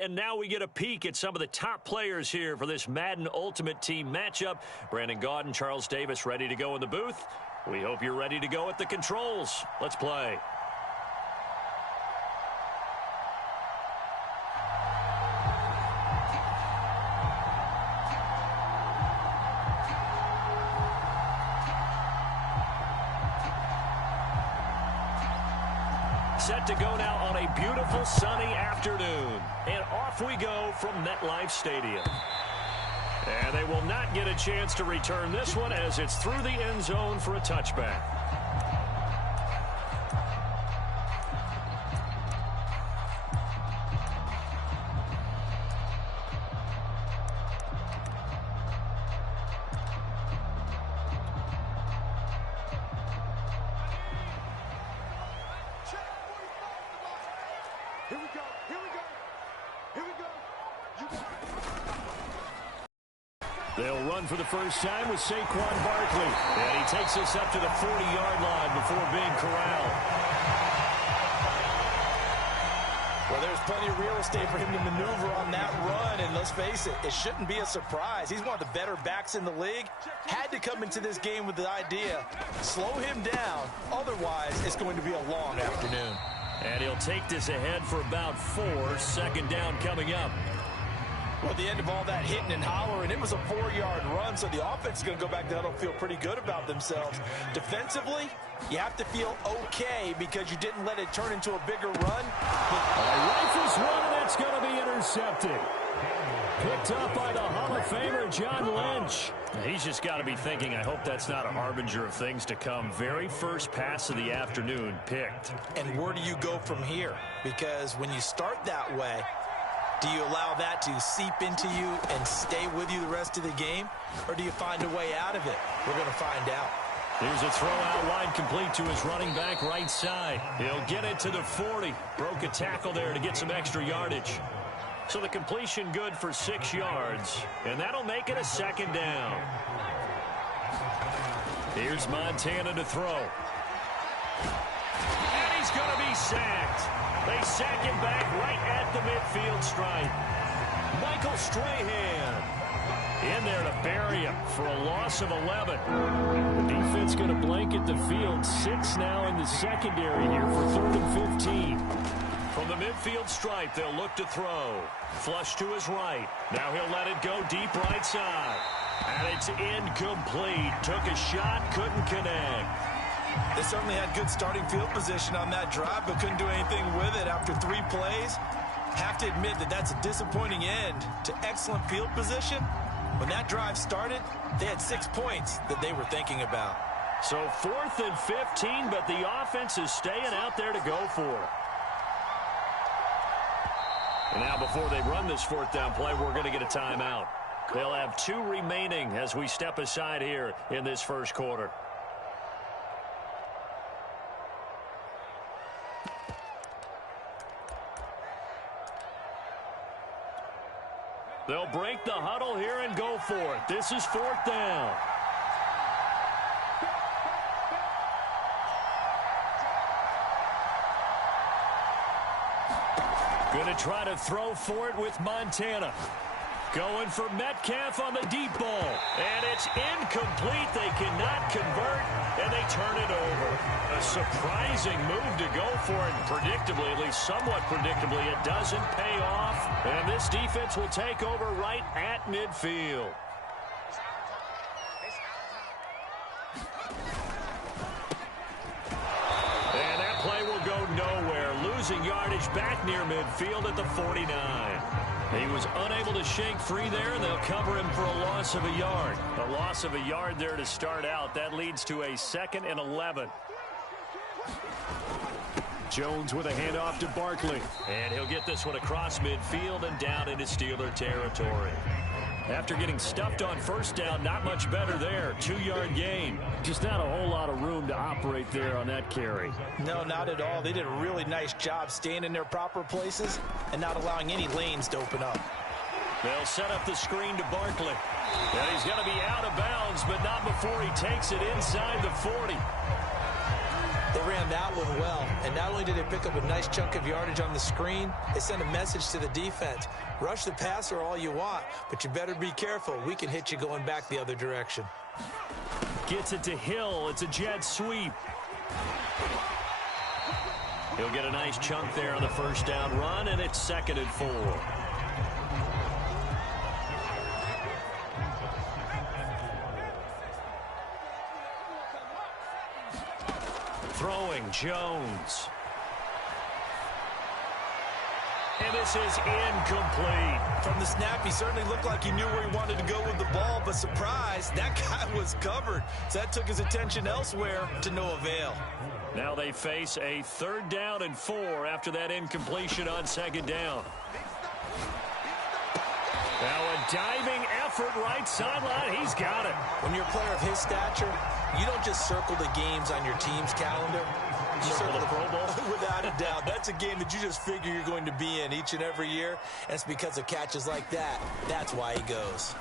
And now we get a peek at some of the top players here for this Madden Ultimate Team matchup. Brandon Gaudin, Charles Davis ready to go in the booth. We hope you're ready to go at the controls. Let's play. Set to go now on a beautiful sunny afternoon. And off we go from MetLife Stadium. And they will not get a chance to return this one as it's through the end zone for a touchback. They'll run for the first time with Saquon Barkley. And he takes us up to the 40-yard line before being corralled. Well, there's plenty of real estate for him to maneuver on that run. And let's face it, it shouldn't be a surprise. He's one of the better backs in the league. Had to come into this game with the idea, slow him down. Otherwise, it's going to be a long afternoon. And he'll take this ahead for about 4. Second down coming up. Well, at the end of all that hitting and hollering, it was a 4-yard run, so the offense is going to go back to huddle, feel pretty good about themselves. Defensively, you have to feel okay because you didn't let it turn into a bigger run. Rifles one, and that's going to be intercepted. Picked up by the Hall of Famer, John Lynch. He's just got to be thinking, I hope that's not a harbinger of things to come. Very first pass of the afternoon picked. And where do you go from here? Because when you start that way, do you allow that to seep into you and stay with you the rest of the game? Or do you find a way out of it? We're going to find out. Here's a throw out line complete to his running back right side. He'll get it to the 40. Broke a tackle there to get some extra yardage. So the completion good for 6 yards. And that'll make it a second down. Here's Montana to throw. And he's going to be sacked. They sack him back right at the midfield stripe. Michael Strahan in there to bury him for a loss of 11. The defense going to blanket the field. 6 now in the secondary here for 3rd and 15. From the midfield stripe, they'll look to throw. Flush to his right. Now he'll let it go deep right side. And it's incomplete. Took a shot, couldn't connect. They certainly had good starting field position on that drive, but couldn't do anything with it after 3 plays. Have to admit that that's a disappointing end to excellent field position. When that drive started, they had 6 points that they were thinking about. So 4th and 15, but the offense is staying out there to go for it. And now before they run this 4th down play, we're going to get a timeout. They'll have 2 remaining as we step aside here in this first quarter. They'll break the huddle here and go for it. This is 4th down. Going to try to throw for it with Montana. Going for Metcalf on the deep ball. And it's incomplete. They cannot convert, and they turn it over. A surprising move to go for it. Predictably, at least somewhat predictably, it doesn't pay off. And this defense will take over right at midfield. And that play will go nowhere. Losing yardage back near midfield at the 49. He was unable to shake free there, and they'll cover him for a loss of a yard. A loss of a yard there to start out. That leads to a 2nd and 11. Jones with a handoff to Barkley. And he'll get this one across midfield and down into Steeler territory. After getting stuffed on 1st down, not much better there. 2-yard gain. Just not a whole lot of room to operate there on that carry. No, not at all. They did a really nice job staying in their proper places and not allowing any lanes to open up. They'll set up the screen to Barkley. And he's going to be out of bounds, but not before he takes it inside the 40. They ran that one well, and not only did they pick up a nice chunk of yardage on the screen, they sent a message to the defense. Rush the passer all you want, but you better be careful. We can hit you going back the other direction. Gets it to Hill. It's a jet sweep. He'll get a nice chunk there on the first down run, and it's 2nd and 4. Throwing, Jones. And this is incomplete. From the snap, he certainly looked like he knew where he wanted to go with the ball, but surprise, that guy was covered. So that took his attention elsewhere to no avail. Now they face a 3rd down and 4 after that incompletion on 2nd down. Now a diving effort right sideline. He's got it. When you're a player of his stature, you don't just circle the games on your team's calendar. You circle the Pro Bowl. Without a doubt. That's a game that you just figure you're going to be in each and every year. And it's because of catches like that. That's why he goes.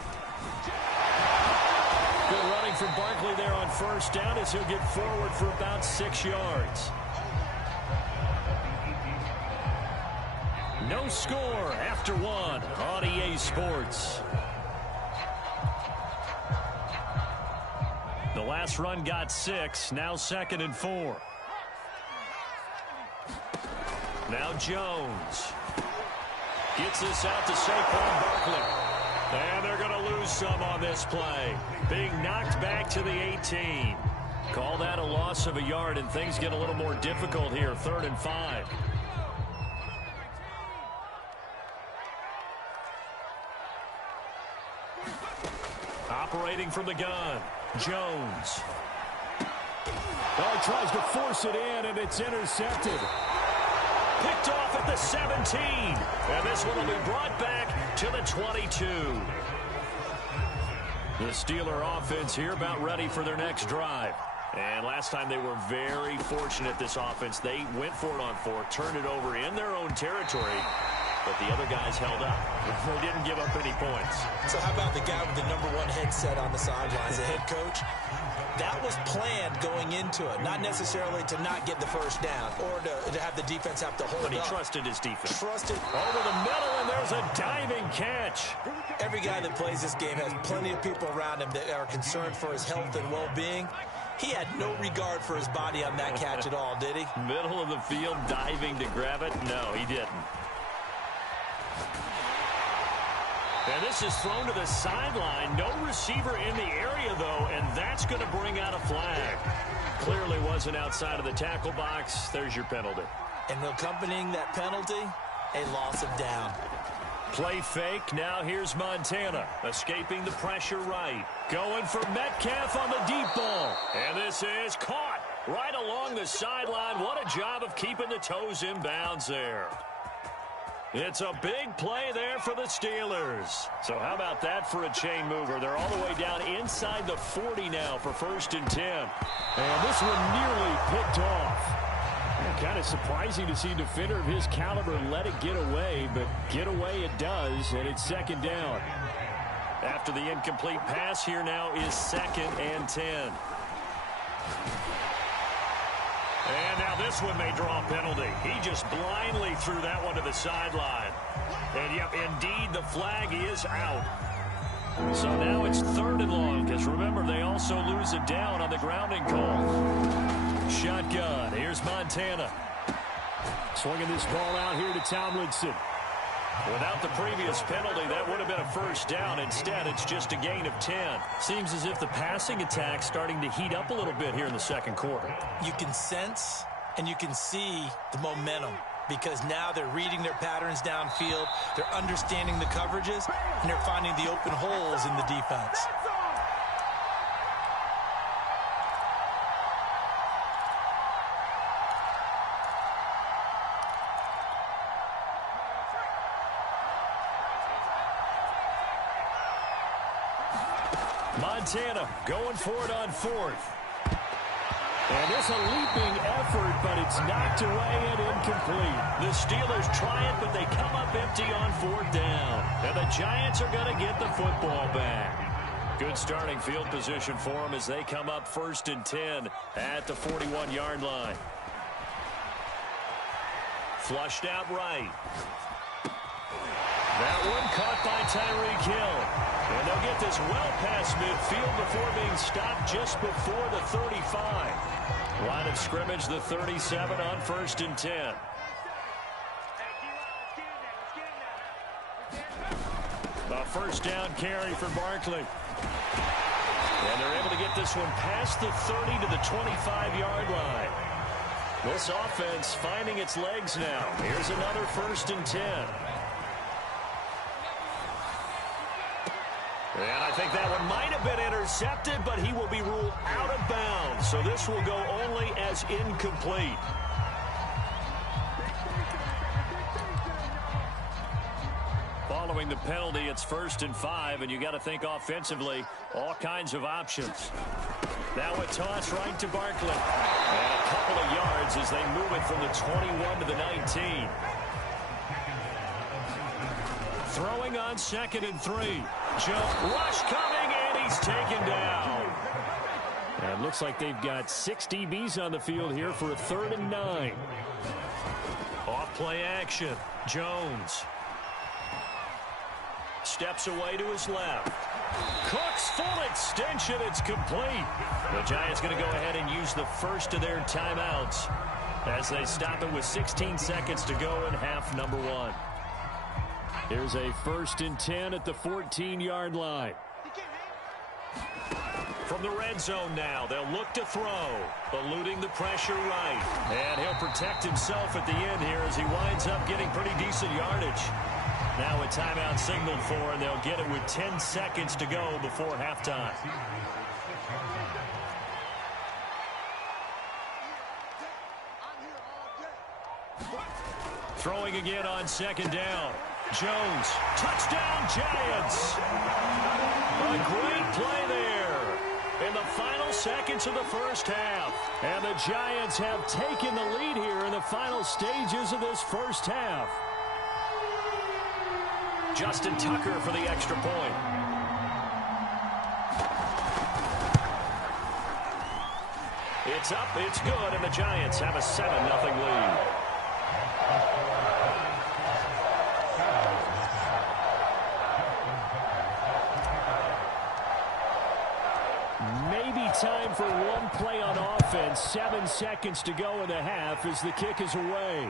Good running from Barkley there on 1st down as he'll get forward for about 6 yards. No score after 1 on EA Sports. The last run got 6. Now 2nd and 4. Now Jones gets this out to Saquon Barkley. And they're going to lose some on this play. Being knocked back to the 18. Call that a loss of a yard, and things get a little more difficult here. 3rd and 5. Operating from the gun, Jones. Oh, tries to force it in, and it's intercepted. Picked off at the 17. And this one will be brought back to the 22. The Steeler offense here about ready for their next drive. And last time they were very fortunate, this offense. They went for it on 4, turned it over in their own territory, but the other guys held up. They didn't give up any points. So how about the guy with the #1 headset on the sidelines, the head coach? That was planned going into it, not necessarily to not get the first down or to have the defense have to hold up. But he trusted his defense. Trusted. Over the middle, and there's a diving catch. Every guy that plays this game has plenty of people around him that are concerned for his health and well-being. He had no regard for his body on that catch at all, did he? Middle of the field, diving to grab it? No, he didn't. And this is thrown to the sideline. No receiver in the area, though, and that's going to bring out a flag. Clearly wasn't outside of the tackle box. There's your penalty. And accompanying that penalty, a loss of down. Play fake. Now here's Montana. Escaping the pressure right. Going for Metcalf on the deep ball. And this is caught right along the sideline. What a job of keeping the toes in bounds there. It's a big play there for the Steelers. So how about that for a chain mover? They're all the way down inside the 40 now for 1st and 10. And this one nearly picked off. Kind of surprising to see a defender of his caliber let it get away, but get away it does, and it's 2nd down. After the incomplete pass, here now is 2nd and 10. And now this one may draw a penalty. He just blindly threw that one to the sideline. And, yep, indeed, the flag is out. So now it's 3rd and long, because remember, they also lose it down on the grounding call. Shotgun. Here's Montana. Swinging this ball out here to Tomlinson. Without the previous penalty, that would have been a 1st down. Instead, it's just a gain of 10. Seems as if the passing attack's starting to heat up a little bit here in the 2nd quarter. You can sense and you can see the momentum because now they're reading their patterns downfield, they're understanding the coverages, and they're finding the open holes in the defense. Montana going for it on 4th. And it's a leaping effort, but it's knocked away and incomplete. The Steelers try it, but they come up empty on 4th down. And the Giants are going to get the football back. Good starting field position for them as they come up 1st and 10 at the 41-yard line. Flushed out right. That one caught by Tyreek Hill. And they'll get this well past midfield before being stopped just before the 35. Line of scrimmage, the 37 on 1st and 10. A first down carry for Barkley. And they're able to get this one past the 30 to the 25-yard line. This offense finding its legs now. Here's another 1st and 10. And I think that one might have been intercepted, but he will be ruled out of bounds. So this will go only as incomplete. Following the penalty, it's 1st and 5, and you got to think offensively, all kinds of options. That would toss right to Barkley. And a couple of yards as they move it from the 21 to the 19. Throwing on 2nd and 3. Joe rush coming, and he's taken down. And it looks like they've got 6 DBs on the field here for a 3rd and 9. Off play action. Jones. Steps away to his left. Cooks full extension. It's complete. The Giants going to go ahead and use the first of their timeouts as they stop it with 16 seconds to go in half number 1. Here's a 1st and 10 at the 14-yard line. From the red zone now, they'll look to throw, eluding the pressure right. And he'll protect himself at the end here as he winds up getting pretty decent yardage. Now a timeout signaled for, and they'll get it with 10 seconds to go before halftime. Throwing again on 2nd down. Jones, touchdown Giants. A great play there in the final seconds of the first half. And the Giants have taken the lead here in the final stages of this first half. Justin Tucker for the extra point. It's up, it's good, and the Giants have a 7-0 lead. Maybe time for one play on offense. 7 seconds to go in the half as the kick is away.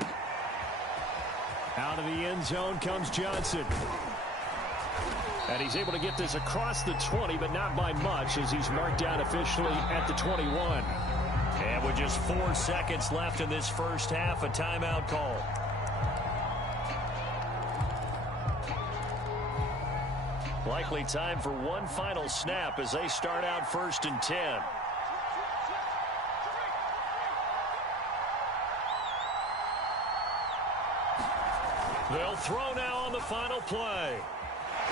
Out of the end zone comes Johnson. And he's able to get this across the 20, but not by much as he's marked down officially at the 21. And with just 4 seconds left in this first half, a timeout call. Likely time for one final snap as they start out 1st and 10. They'll throw now on the final play.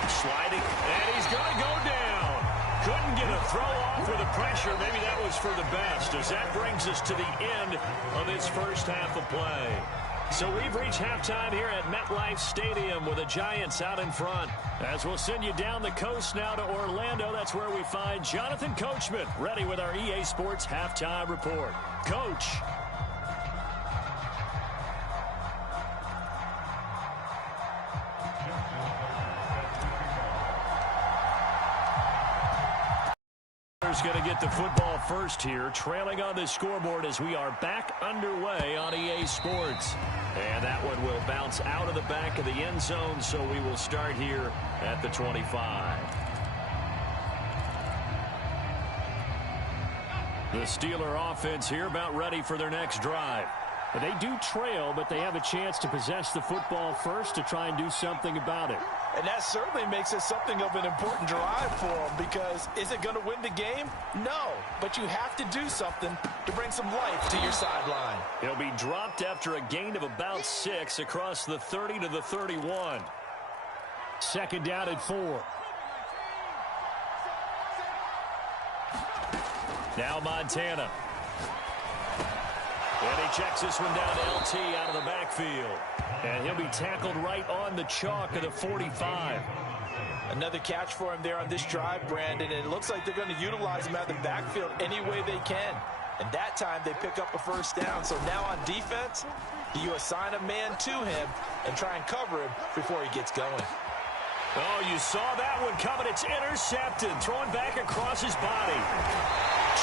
Sliding, and he's going to go down. Couldn't get a throw off with the pressure. Maybe that was for the best, as that brings us to the end of this first half of play. So we've reached halftime here at MetLife Stadium with the Giants out in front. As we'll send you down the coast now to Orlando, that's where we find Jonathan Coachman ready with our EA Sports Halftime Report. Coach. Going to get the football first here, trailing on the scoreboard as we are back underway on EA Sports. And that one will bounce out of the back of the end zone, so we will start here at the 25. The Steeler offense here about ready for their next drive. They do trail, but they have a chance to possess the football first to try and do something about it. And that certainly makes it something of an important drive for them, because is it going to win the game? No, but you have to do something to bring some life to your sideline. He'll be dropped after a gain of about 6 across the 30 to the 31. 2nd down and 4. Now Montana. And he checks this one down to LT out of the backfield. And he'll be tackled right on the chalk of the 45. Another catch for him there on this drive, Brandon, and it looks like they're going to utilize him out of the backfield any way they can. And that time they pick up a first down. So now on defense, do you assign a man to him and try and cover him before he gets going? Oh, you saw that one coming. It's intercepted. Throwing back across his body.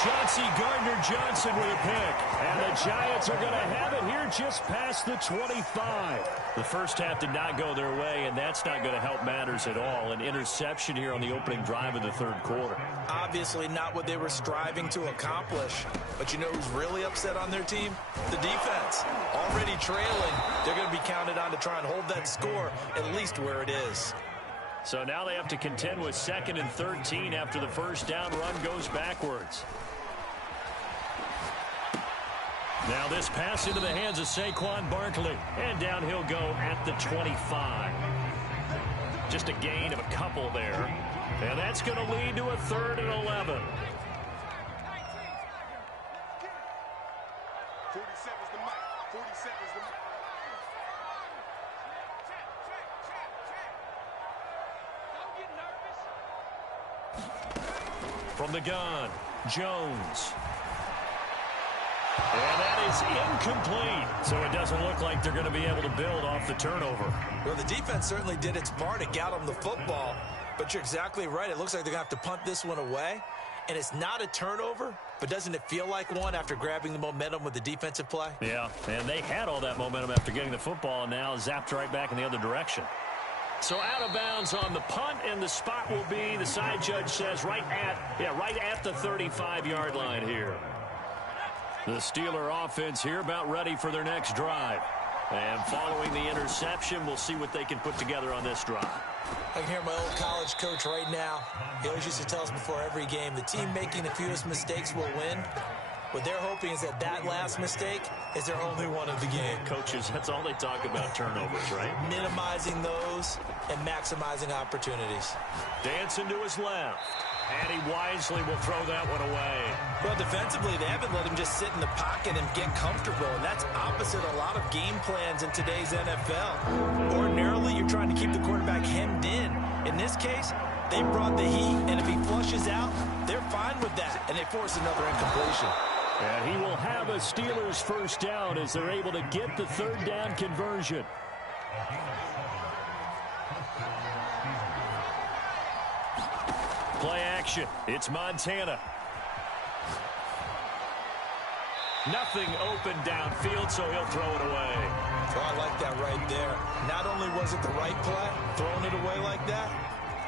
Chauncey Gardner-Johnson with a pick. And the Giants are going to have it here just past the 25. The first half did not go their way, and that's not going to help matters at all. An interception here on the opening drive of the third quarter. Obviously not what they were striving to accomplish. But you know who's really upset on their team? The defense. Already trailing. They're going to be counted on to try and hold that score at least where it is. So now they have to contend with 2nd and 13 after the first down run goes backwards. Now this pass into the hands of Saquon Barkley. And down he'll go at the 25. Just a gain of a couple there. And that's going to lead to a 3rd and 11. 47's the mic. 47's the mic. From the gun, Jones. And that is incomplete. So it doesn't look like they're going to be able to build off the turnover. Well, the defense certainly did its part to get them the football. But you're exactly right. It looks like they're going to have to punt this one away. And it's not a turnover, but doesn't it feel like one after grabbing the momentum with the defensive play? Yeah, and they had all that momentum after getting the football and now zapped right back in the other direction. So out of bounds on the punt, and the spot will be, the side judge says, right at the 35-yard line here. The Steeler offense here about ready for their next drive. And following the interception, we'll see what they can put together on this drive. I can hear my old college coach right now. He always used to tell us before every game, the team making the fewest mistakes will win. What they're hoping is that that last mistake is their only one of the game. Coaches, that's all they talk about, turnovers, right? Minimizing those and maximizing opportunities. Dancing to his left. And he wisely will throw that one away. Well, defensively, they haven't let him just sit in the pocket and get comfortable, and that's opposite a lot of game plans in today's NFL. Ordinarily, you're trying to keep the quarterback hemmed in. In this case, they brought the heat, and if he flushes out, they're fine with that, and they force another incompletion. And he will have a Steelers first down as they're able to get the 3rd down conversion. Play action. It's Montana. Nothing open downfield, so he'll throw it away. Oh, I like that right there. Not only was it the right play, throwing it away like that,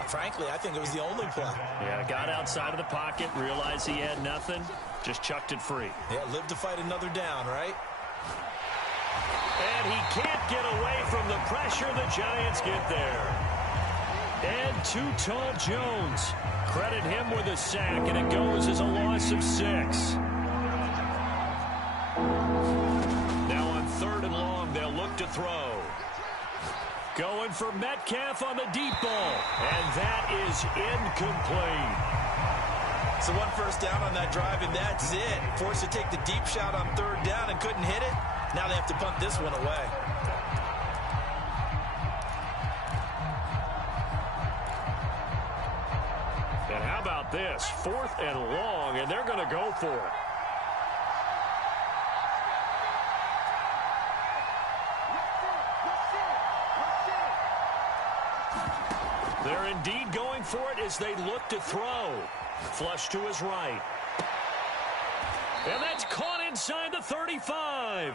frankly, I think it was the only play. Yeah, got outside of the pocket, realized he had nothing, just chucked it free. Yeah, live to fight another down, right? And he can't get away from the pressure. The Giants get there. And too tall Jones. Credit him with a sack, and it goes as a loss of 6. Now on 3rd and long, they'll look to throw. Going for Metcalf on the deep ball. And that is incomplete. So one first down on that drive, and that's it. Forced to take the deep shot on 3rd down and couldn't hit it. Now they have to punt this one away. And how about this? 4th and long, and they're going to go for it. They're indeed going for it as they look to throw. Flush to his right. And that's caught inside the 35.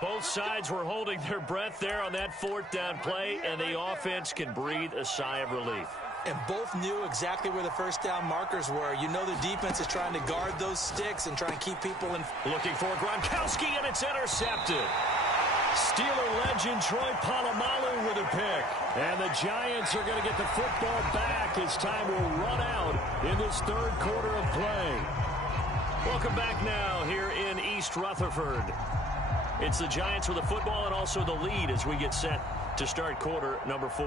Both sides were holding their breath there on that 4th down play, and the offense can breathe a sigh of relief. And both knew exactly where the first down markers were. You know the defense is trying to guard those sticks and try and keep people in. Looking for Gronkowski, and it's intercepted. Steeler legend Troy Polamalu with a pick. And the Giants are going to get the football back as time will run out in this 3rd quarter of play. Welcome back now here in East Rutherford. It's the Giants with the football and also the lead as we get set to start quarter number 4.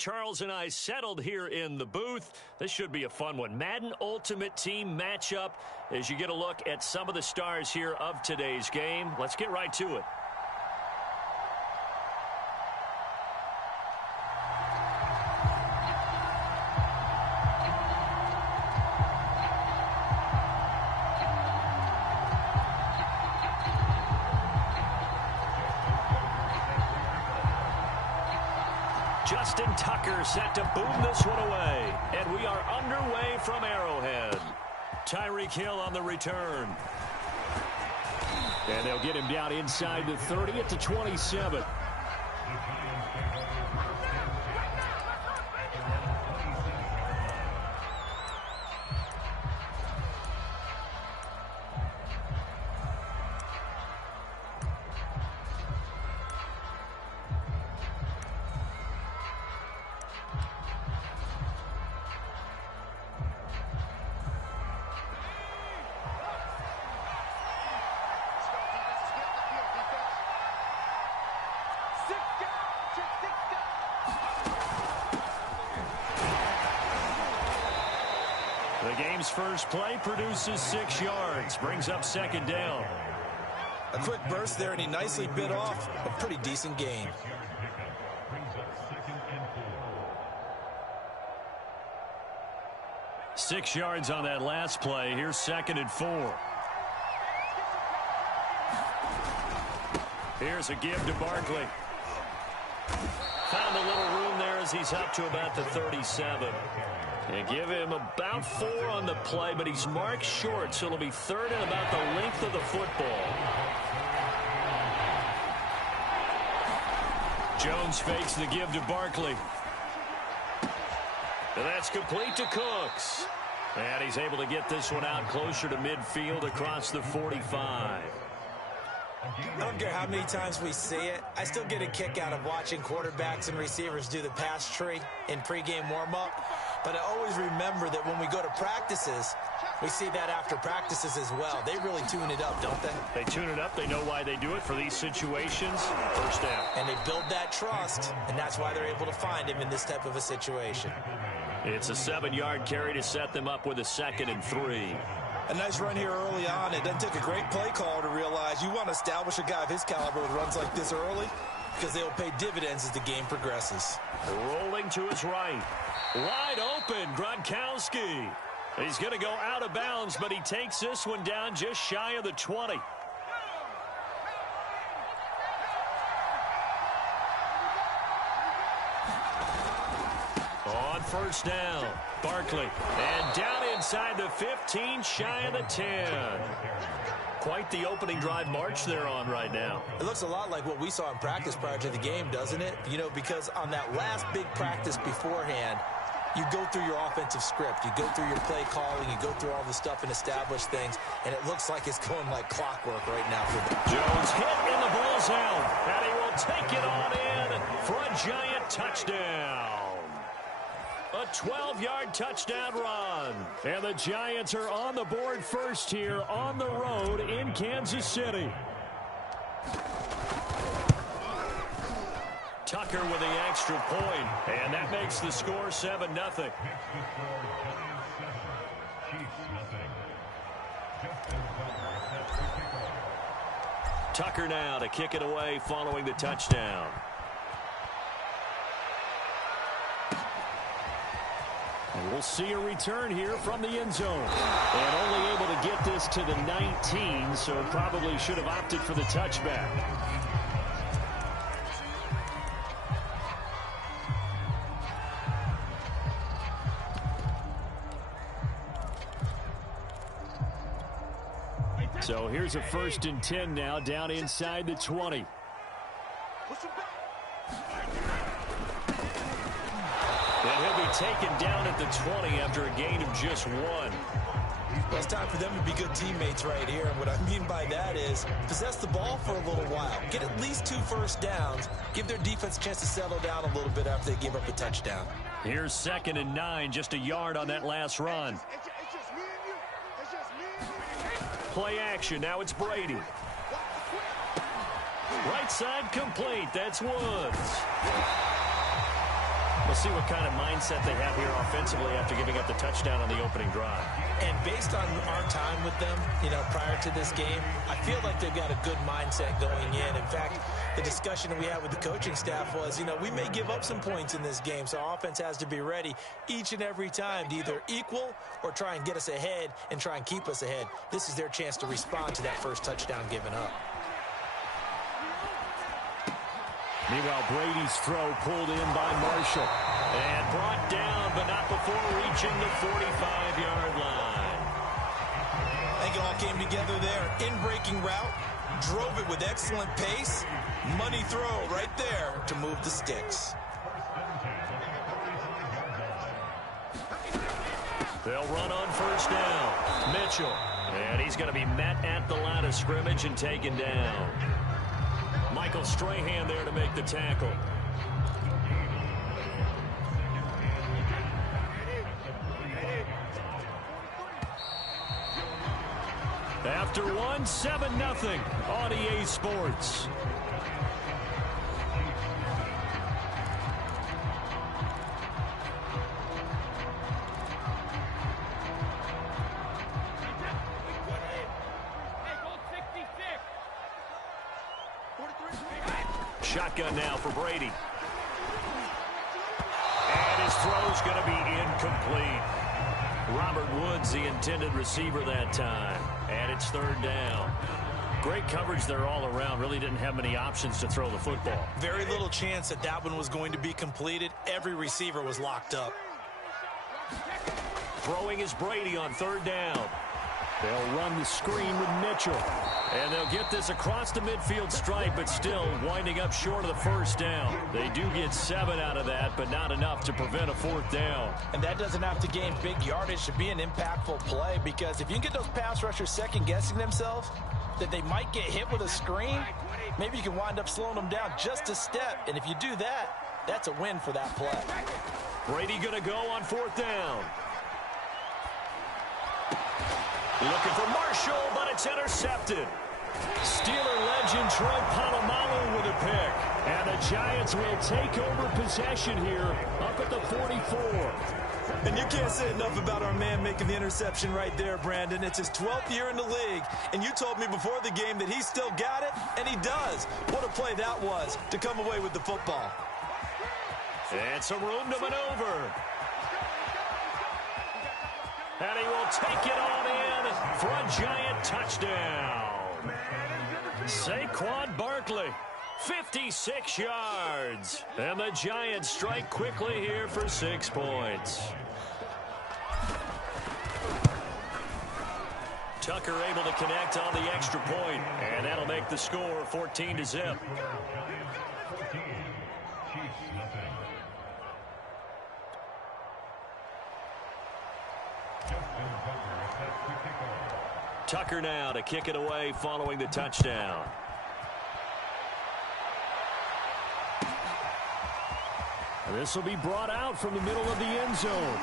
Charles and I settled here in the booth. This should be a fun one. Madden Ultimate Team matchup as you get a look at some of the stars here of today's game. Let's get right to it. Justin Tucker set to boom this one away. And we are underway from Arrowhead. Tyreek Hill on the return. And they'll get him down inside the 30 at the 27. The game's first play produces 6 yards, brings up second down. A quick burst there, and he nicely bit off a pretty decent gain. Six yards on that last play. Here's 2nd and 4. Here's a give to Barkley. Found a little room there as he's up to about the 37. And give him about 4 on the play, but he's marked short, so it'll be 3rd and about the length of the football. Jones fakes the give to Barkley. And that's complete to Cooks. And he's able to get this one out closer to midfield across the 45. I don't care how many times we see it. I still get a kick out of watching quarterbacks and receivers do the pass tree in pregame warm-up. But I always remember that when we go to practices, we see that after practices as well. They really tune it up, don't they? They tune it up. They know why they do it for these situations. First down. And they build that trust, and that's why they're able to find him in this type of a situation. It's a 7-yard carry to set them up with a 2nd and 3. A nice run here early on. It doesn't take a great play caller to realize you want to establish a guy of his caliber with runs like this early because they will pay dividends as the game progresses. Rolling to his right. Wide open, Gronkowski. He's going to go out of bounds, but he takes this one down just shy of the 20. On first down, Barkley. And down inside the 15, shy of the 10. Quite the opening drive march they're on right now. It looks a lot like what we saw in practice prior to the game, doesn't it? You know, because on that last big practice beforehand, you go through your offensive script. You go through your play calling. You go through all the stuff and establish things. And it looks like it's going like clockwork right now for them. Jones hit in the ball zone. And he will take it on in for a giant touchdown. A 12-yard touchdown run. And the Giants are on the board first here on the road in Kansas City. Tucker with the extra point, and that makes the score 7-0. Tucker now to kick it away following the touchdown. And we'll see a return here from the end zone. And only able to get this to the 19, so probably should have opted for the touchback. So here's a 1st and 10 now, down inside the 20. And he'll be taken down at the 20 after a gain of just 1. Well, it's time for them to be good teammates right here. And what I mean by that is possess the ball for a little while. Get at least 2 first downs. Give their defense a chance to settle down a little bit after they give up a touchdown. Here's 2nd and 9, just a yard on that last run. Play action. Now it's Brady. Right side complete. That's Woods. We'll see what kind of mindset they have here offensively after giving up the touchdown on the opening drive. And based on our time with them, prior to this game, I feel like they've got a good mindset going in. In fact, the discussion we had with the coaching staff was, we may give up some points in this game, so our offense has to be ready each and every time to either equal or try and get us ahead and try and keep us ahead. This is their chance to respond to that first touchdown given up. Meanwhile, Brady's throw pulled in by Marshall. And brought down, but not before reaching the 45-yard line. I think it all came together there. In-breaking route, drove it with excellent pace. Money throw right there to move the sticks. They'll run on first down. Mitchell. And he's going to be met at the line of scrimmage and taken down. Michael Strahan there to make the tackle. After one, 7-0 on EA Sports. Shotgun now for Brady. And his throw's going to be incomplete. Robert Woods, the intended receiver that time. And it's third down. Great coverage there all around. Really didn't have many options to throw the football. Very little chance that that one was going to be completed. Every receiver was locked up. Throwing is Brady on third down. They'll run the screen with Mitchell. And they'll get this across the midfield stripe, but still winding up short of the first down. They do get 7 out of that, but not enough to prevent a fourth down. And that doesn't have to gain big yardage to be an impactful play, because if you can get those pass rushers second-guessing themselves, that they might get hit with a screen, maybe you can wind up slowing them down just a step. And if you do that, that's a win for that play. Brady going to go on fourth down. Looking for Marshall, but it's intercepted. Steeler legend Troy Polamalu with a pick. And the Giants will take over possession here up at the 44. And you can't say enough about our man making the interception right there, Brandon. It's his 12th year in the league, and you told me before the game that he still got it, and he does. What a play that was to come away with the football. And some room to maneuver. And he will take it on in for a Giant touchdown. Saquon Barkley, 56 yards. And the Giants strike quickly here for 6 points. Tucker able to connect on the extra point, and that'll make the score 14-0. Tucker now to kick it away following the touchdown. This will be brought out from the middle of the end zone.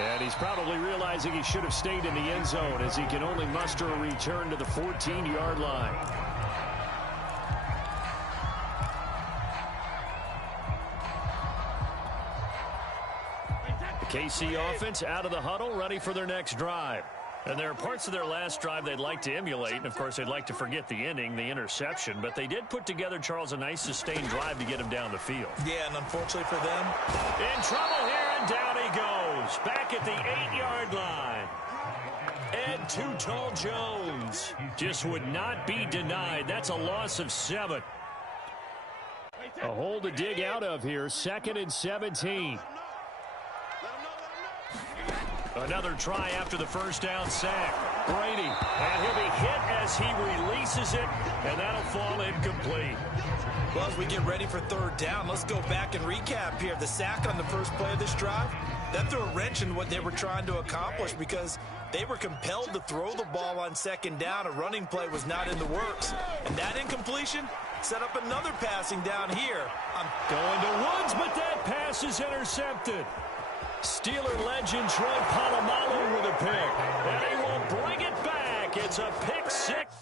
And he's probably realizing he should have stayed in the end zone, as he can only muster a return to the 14-yard line. The KC offense out of the huddle, ready for their next drive. And there are parts of their last drive they'd like to emulate. And, of course, they'd like to forget the ending, the interception. But they did put together, Charles, a nice sustained drive to get him down the field. Yeah, and unfortunately for them, in trouble here, and down he goes. Back at the 8-yard line. Ed Too Tall Jones just would not be denied. That's a loss of 7. A hole to dig out of here. 2nd and 17. Another try after the first down sack. Brady, and he'll be hit as he releases it, and that'll fall incomplete. well, as we get ready for third down, let's go back and recap here. The sack on the first play of this drive, that threw a wrench in what they were trying to accomplish, because they were compelled to throw the ball on second down. A running play was not in the works, and that incompletion set up another passing down here. Going to Woods, but that pass is intercepted. Steeler legend Troy Polamalu with a pick. And he will bring it back. It's a pick six.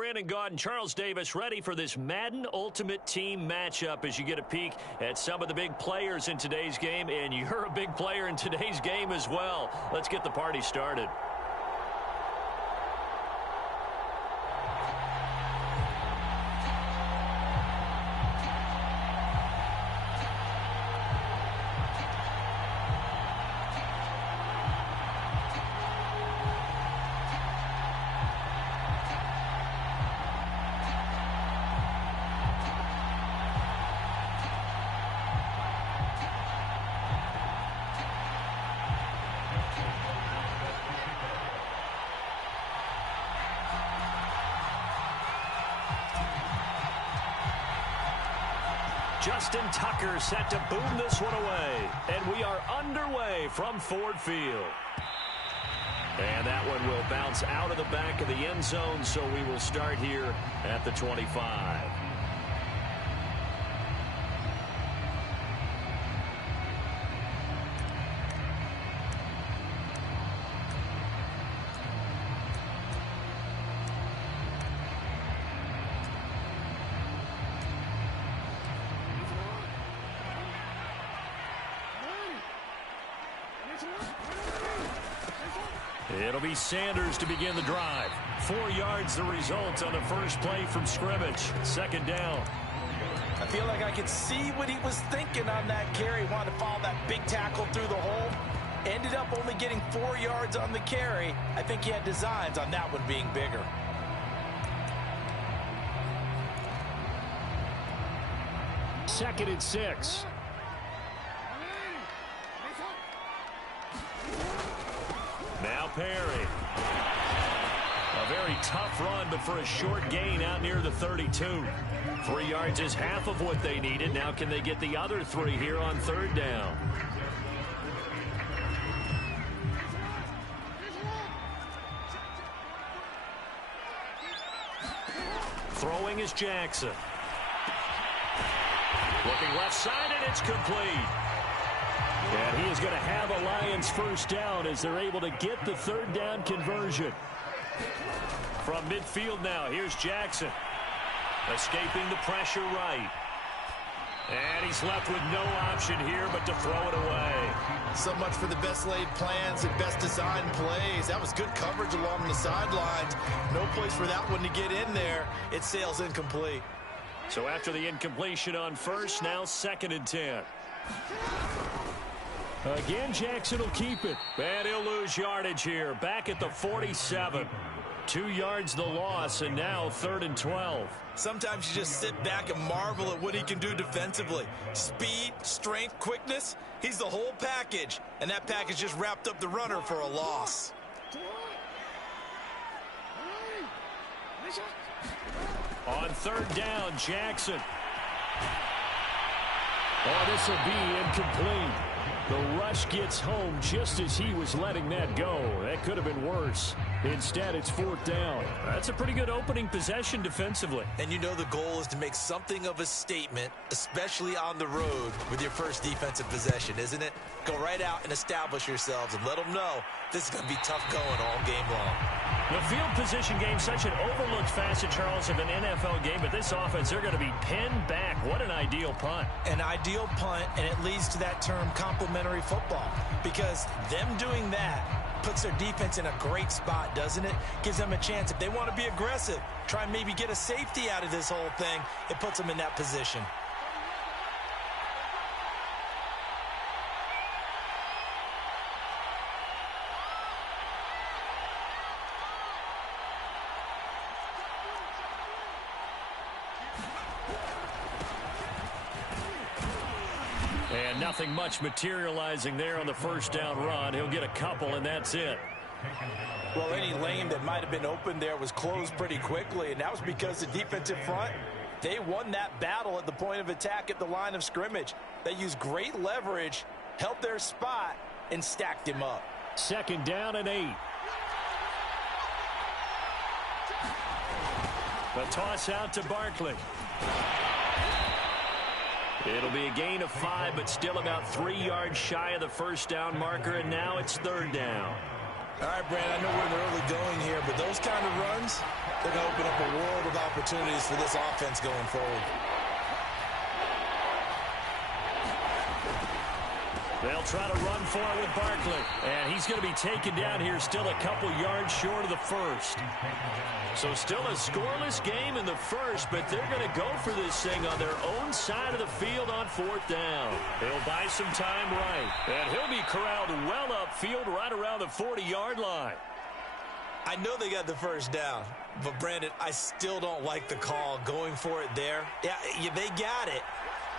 Brandon Gaud and Charles Davis ready for this Madden Ultimate Team matchup as you get a peek at some of the big players in today's game, and you're a big player in today's game as well. Let's get the party started. Justin Tucker set to boom this one away. And we are underway from Ford Field. And that one will bounce out of the back of the end zone, so we will start here at the 25. It'll be Sanders to begin the drive. 4 yards the result on the first play from scrimmage. Second down. I feel like I could see what he was thinking on that carry. Wanted to follow that big tackle through the hole. Ended up only getting 4 yards on the carry. I think he had designs on that one being bigger. Second and 6. Now Perry. A very tough run, but for a short gain out near the 32. 3 yards is half of what they needed. Now can they get the other 3 here on third down? Throwing is Jackson. Looking left side, and it's complete. And he is going to have a Lions first down as they're able to get the third down conversion. From midfield now, here's Jackson. Escaping the pressure right. And he's left with no option here but to throw it away. So much for the best laid plans and best designed plays. That was good coverage along the sidelines. No place for that one to get in there. It sails incomplete. So after the incompletion on first, now second and 10. Again, Jackson will keep it. And he'll lose yardage here. Back at the 47. 2 yards the loss, and now third and 12. Sometimes you just sit back and marvel at what he can do defensively. Speed, strength, quickness. He's the whole package. And that package just wrapped up the runner for a loss. On third down, Jackson. Oh, this will be incomplete. The rush gets home just as he was letting that go. That could have been worse. Instead, it's fourth down. That's a pretty good opening possession defensively. And you know the goal is to make something of a statement, especially on the road with your first defensive possession, isn't it? Go right out and establish yourselves and let them know this is going to be tough going all game long. The field position game, such an overlooked facet, Charles, of an NFL game, but this offense, they're going to be pinned back. What an ideal punt. An ideal punt, and it leads to that term complementary football, because them doing that puts their defense in a great spot, doesn't it? Gives them a chance. If they want to be aggressive, try and maybe get a safety out of this whole thing, it puts them in that position. And nothing much materializing there on the first down run. He'll get a couple, and that's it. Well, any lane that might have been open there was closed pretty quickly, and that was because the defensive front, they won that battle at the point of attack at the line of scrimmage. They used great leverage, held their spot, and stacked him up. Second down and 8. The toss out to Barkley. It'll be a gain of 5, but still about 3 yards shy of the first down marker, and now it's third down. All right, Brandon, I know we're in the early going here, but those kind of runs, they're going to open up a world of opportunities for this offense going forward. They'll try to run for it with Barkley. And he's going to be taken down here still a couple yards short of the first. So still a scoreless game in the first, but they're going to go for this thing on their own side of the field on fourth down. He'll buy some time right. And he'll be corralled well upfield right around the 40-yard line. I know they got the first down, but, Brandon, I still don't like the call going for it there. Yeah, they got it.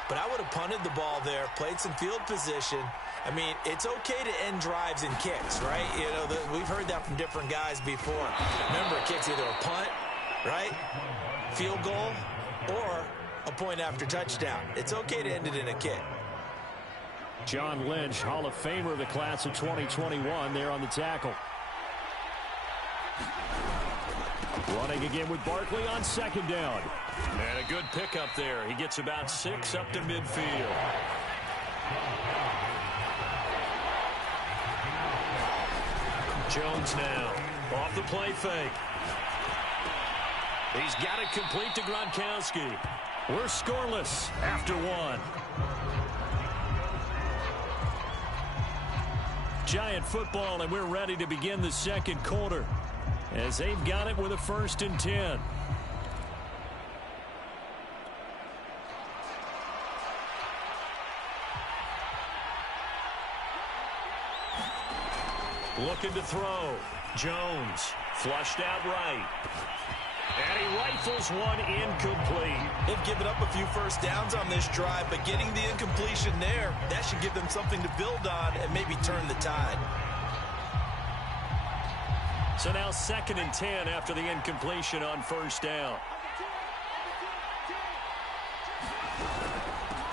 But I would have punted the ball there, played some field position. I mean, it's okay to end drives and kicks, right? You know, we've heard that from different guys before. Remember, a kick's either a punt, right, field goal, or a point after touchdown. It's okay to end it in a kick. John Lynch, Hall of Famer of the class of 2021, there on the tackle. Running again with Barkley on second down. And a good pickup there. He gets about 6 up to midfield. Jones now off the play fake. He's got it complete to Gronkowski. We're scoreless after 1. Giant football, and we're ready to begin the second quarter as they've got it with a 1st and 10. Looking to throw. Jones flushed out right. And he rifles one incomplete. They've given up a few first downs on this drive, but getting the incompletion there, that should give them something to build on and maybe turn the tide. So now 2nd and 10 after the incompletion on 1st down.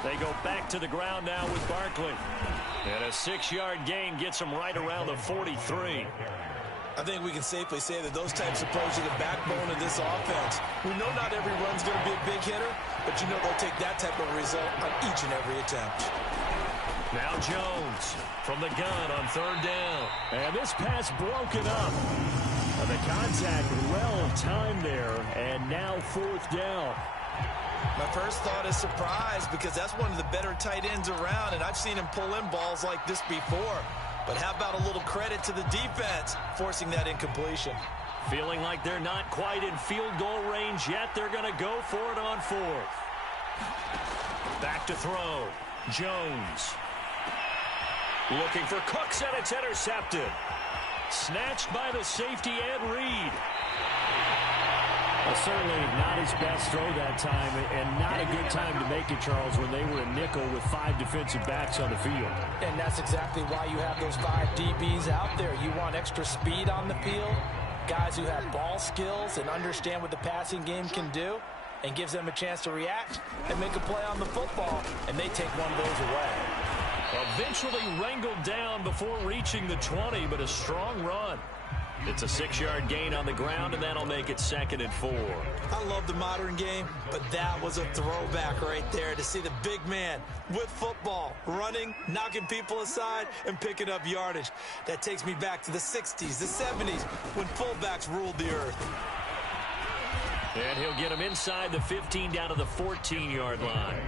They go back to the ground now with Barkley. And a 6-yard gain gets them right around the 43. I think we can safely say that those types of plays are the backbone of this offense. We know not every run's going to be a big hitter, but you know they'll take that type of result on each and every attempt. Now Jones from the gun on 3rd down. And this pass broken up. And the contact well timed there. And now 4th down. My first thought is surprise because that's one of the better tight ends around, and I've seen him pull in balls like this before. But how about a little credit to the defense forcing that incompletion? Feeling like they're not quite in field goal range yet. They're going to go for it on 4th. Back to throw. Jones. Looking for Cooks, and it's intercepted. Snatched by the safety, Ed Reed. Well, certainly not his best throw that time, and not a good time to make it, Charles, when they were a nickel with 5 defensive backs on the field. And that's exactly why you have those 5 DBs out there. You want extra speed on the field, guys who have ball skills and understand what the passing game can do, and gives them a chance to react and make a play on the football, and they take one of those away. Eventually wrangled down before reaching the 20, but a strong run. It's a 6-yard gain on the ground, and that'll make it 2nd and 4. I love the modern game, but that was a throwback right there to see the big man with football, running, knocking people aside, and picking up yardage. That takes me back to the 60s, the 70s, when fullbacks ruled the earth. And he'll get him inside the 15 down to the 14-yard line.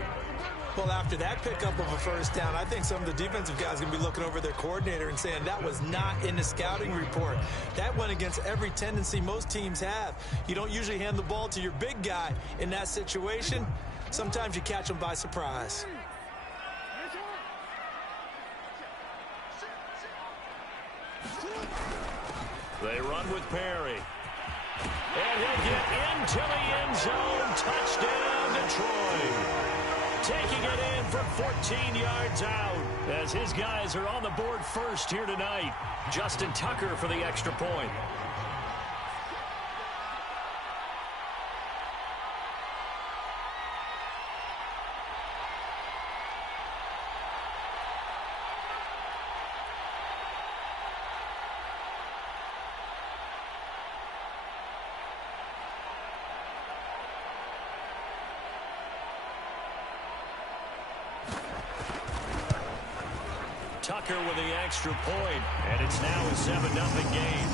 Well, after that pickup of a first down, I think some of the defensive guys are going to be looking over their coordinator and saying that was not in the scouting report. That went against every tendency most teams have. You don't usually hand the ball to your big guy in that situation. Sometimes you catch them by surprise. They run with Perry. And he'll get into the end zone. Touchdown, Detroit. Taking it in from 14 yards out as his guys are on the board first here tonight. Justin Tucker for the extra point. Tucker with the extra point, and it's now a 7-0 game.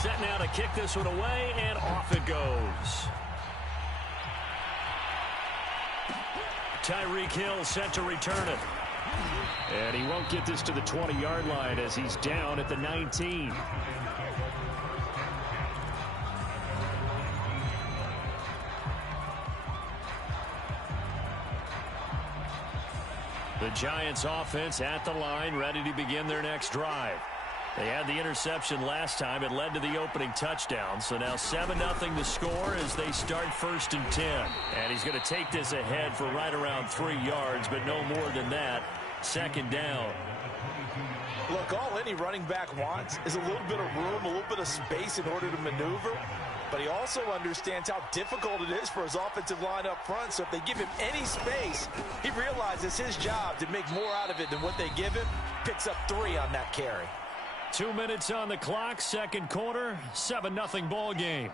Set now to kick this one away, and off it goes. Tyreek Hill set to return it. And he won't get this to the 20-yard line as he's down at the 19. The Giants offense at the line, ready to begin their next drive. They had the interception last time. It led to the opening touchdown. So now 7-0 to score as they start 1st and 10. And he's going to take this ahead for right around 3 yards, but no more than that. 2nd down. Look, all any running back wants is a little bit of room, a little bit of space in order to maneuver. But he also understands how difficult it is for his offensive line up front. So if they give him any space, he realizes his job to make more out of it than what they give him. Picks up 3 on that carry. 2 minutes on the clock, 2nd quarter, 7-0 ball game.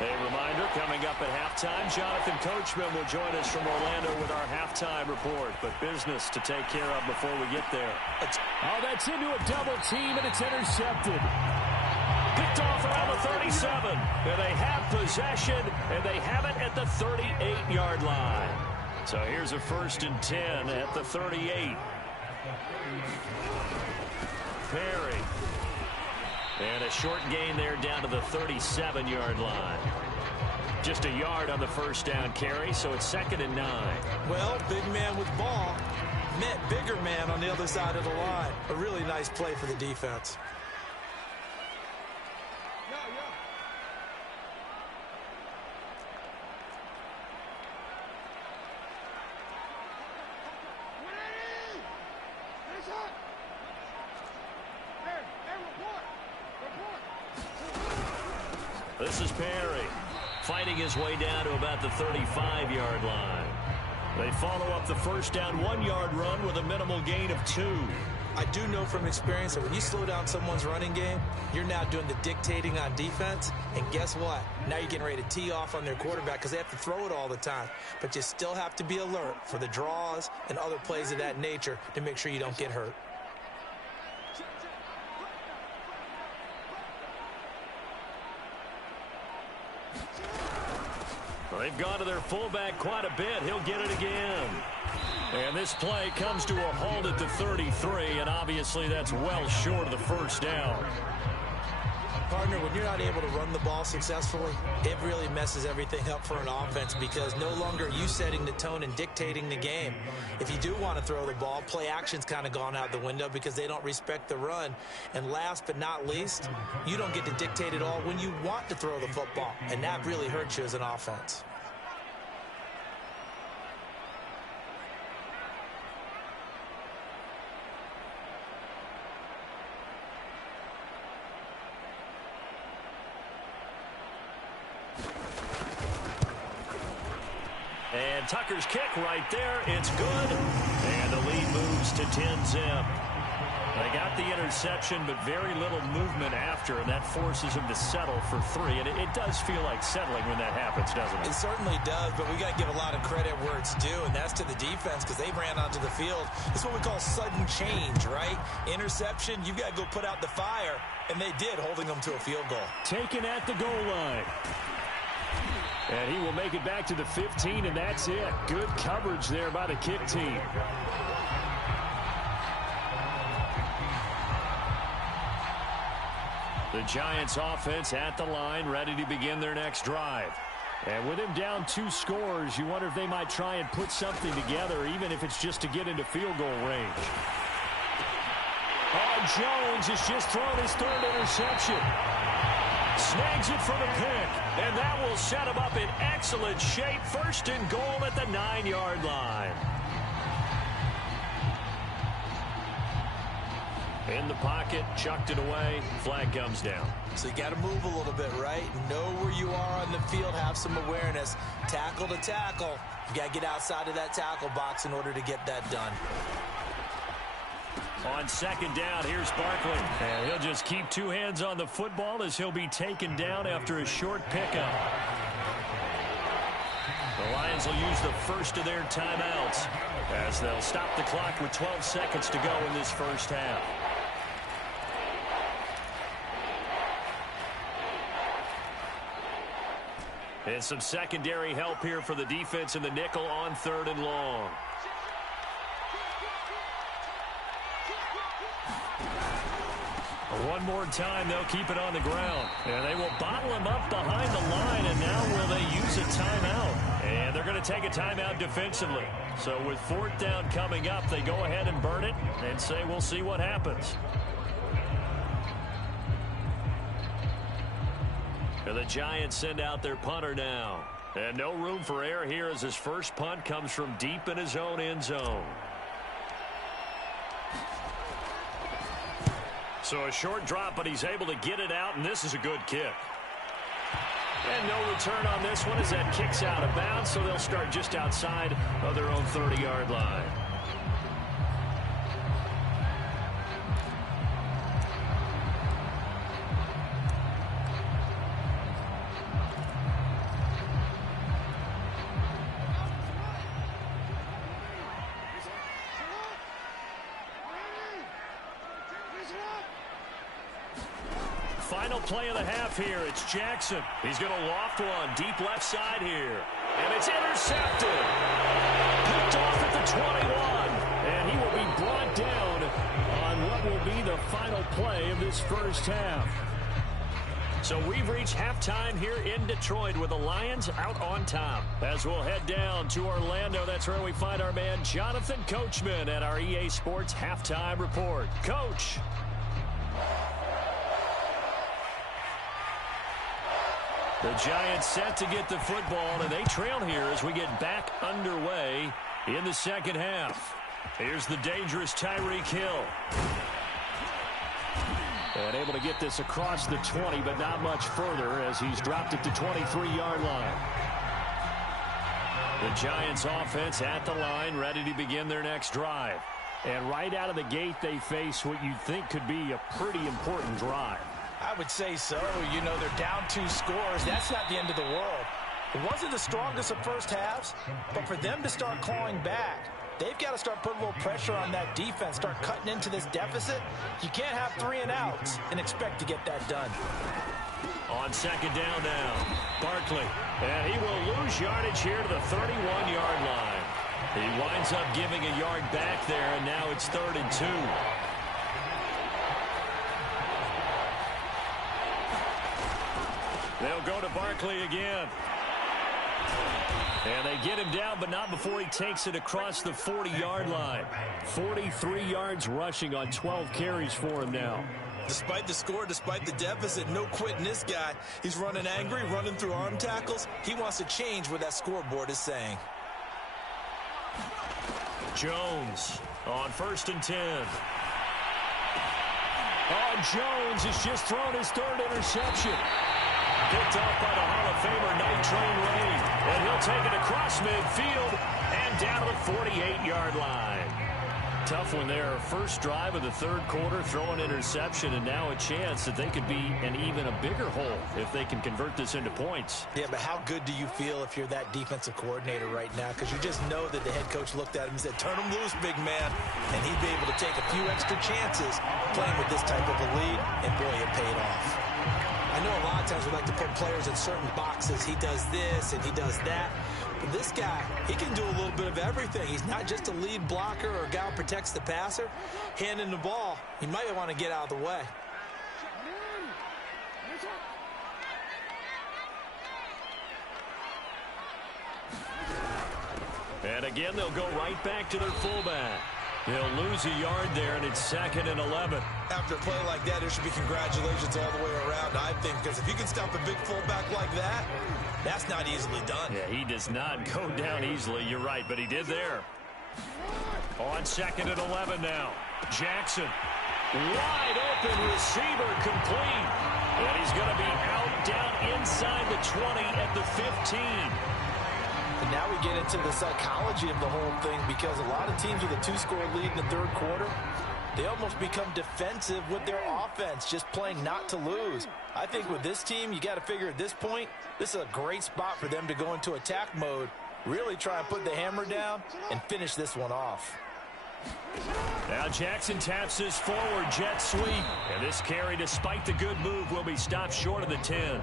A reminder, coming up at halftime, Jonathan Coachman will join us from Orlando with our halftime report. But business to take care of before we get there. Oh, that's into a double team, and it's intercepted. Picked off around the 37. And they have possession, and they have it at the 38-yard line. So here's a 1st and 10 at the 38. Perry. And a short gain there down to the 37-yard line. Just a yard on the 1st down carry, so it's 2nd and 9. Well, big man with ball met bigger man on the other side of the line. A really nice play for the defense. This is Perry fighting his way down to about the 35-yard line. They follow up the 1st down 1-yard run with a minimal gain of 2. I do know from experience that when you slow down someone's running game, you're now doing the dictating on defense. And guess what? Now you're getting ready to tee off on their quarterback because they have to throw it all the time. But you still have to be alert for the draws and other plays of that nature to make sure you don't get hurt. They've gone to their fullback quite a bit. He'll get it again. And this play comes to a halt at the 33, and obviously that's well short of the 1st down. Partner, when you're not able to run the ball successfully, it really messes everything up for an offense because no longer are you setting the tone and dictating the game. If you do want to throw the ball, play action's kind of gone out the window because they don't respect the run. And last but not least, you don't get to dictate it all when you want to throw the football, and that really hurts you as an offense. And Tucker's kick right there. It's good. And the lead moves to 10-zip. They got the interception, but very little movement after, and that forces him to settle for 3. And it does feel like settling when that happens, doesn't it? It certainly does, but we got to give a lot of credit where it's due, and that's to the defense because they ran onto the field. It's what we call sudden change, right? Interception, you've got to go put out the fire, and they did, holding them to a field goal. Taken at the goal line. And he will make it back to the 15, and that's it. Good coverage there by the kick team. The Giants offense at the line, ready to begin their next drive. And with him down 2 scores, you wonder if they might try and put something together, even if it's just to get into field goal range. Oh, Jones has just thrown his 3rd interception. Snags it for the pick, and that will set him up in excellent shape. 1st and goal at the 9-yard line. In the pocket, chucked it away, flag comes down. So you got to move a little bit, right? Know where you are on the field, have some awareness. Tackle to tackle. You got to get outside of that tackle box in order to get that done. On second down, here's Barkley. And he'll just keep two hands on the football as he'll be taken down after a short pickup. The Lions will use the first of their timeouts as they'll stop the clock with 12 seconds to go in this first half. And some secondary help here for the defense in the nickel on 3rd and long. One more time, they'll keep it on the ground. And they will bottle him up behind the line, and now will they use a timeout? And they're going to take a timeout defensively. So with 4th down coming up, they go ahead and burn it and say we'll see what happens. And the Giants send out their punter now. And no room for error here as his first punt comes from deep in his own end zone. So a short drop, but he's able to get it out, and this is a good kick. And no return on this one as that kicks out of bounds, so they'll start just outside of their own 30-yard line. Final play of the half here. It's Jackson. He's going to loft one deep left side here. And it's intercepted. Picked off at the 21. And he will be brought down on what will be the final play of this first half. So we've reached halftime here in Detroit with the Lions out on top. As we'll head down to Orlando, that's where we find our man Jonathan Coachman at our EA Sports Halftime Report. Coach. The Giants set to get the football, and they trail here as we get back underway in the second half. Here's the dangerous Tyreek Hill. And able to get this across the 20, but not much further as he's dropped at the 23-yard line. The Giants offense at the line, ready to begin their next drive. And right out of the gate, they face what you'd think could be a pretty important drive. I would say so. You know, they're down 2 scores. That's not the end of the world. It wasn't the strongest of first halves, but for them to start clawing back, they've got to start putting a little pressure on that defense, start cutting into this deficit. You can't have 3 and outs and expect to get that done. On second down now, Barkley. And he will lose yardage here to the 31-yard line. He winds up giving a yard back there, and now it's 3rd and 2. They'll go to Barkley again. And they get him down, but not before he takes it across the 40-yard line. 43 yards rushing on 12 carries for him now. Despite the score, despite the deficit, no quitting this guy. He's running angry, running through arm tackles. He wants to change what that scoreboard is saying. Jones on 1st and 10. Oh, Jones has just thrown his 3rd interception. Picked off by the Hall of Famer Night Train Lane. And he'll take it across midfield and down to the 48-yard line. Tough one there. First drive of the 3rd quarter, throw an interception, and now a chance that they could be in even a bigger hole if they can convert this into points. Yeah, but how good do you feel if you're that defensive coordinator right now? Because you just know that the head coach looked at him and said, turn him loose, big man. And he'd be able to take a few extra chances playing with this type of a lead, and boy, it paid off. I know a lot of times we like to put players in certain boxes. He does this and he does that. But this guy, he can do a little bit of everything. He's not just a lead blocker or a guy who protects the passer. Handing the ball, he might want to get out of the way. And again, they'll go right back to their fullback. He'll lose a yard there, and it's 2nd and 11. After a play like that, there should be congratulations all the way around, I think, because if you can stop a big fullback like that, that's not easily done. Yeah, he does not go down easily. You're right, but he did there. On 2nd and 11 now. Jackson. Wide open receiver complete. And he's going to be out down inside the 20 at the 15. And now we get into the psychology of the whole thing, because a lot of teams with a 2-score lead in the third quarter, they almost become defensive with their offense, just playing not to lose. I think with this team, you got to figure at this point, this is a great spot for them to go into attack mode, really try and put the hammer down and finish this one off. Now Jackson taps his forward jet sweep. And this carry, despite the good move, will be stopped short of the 10.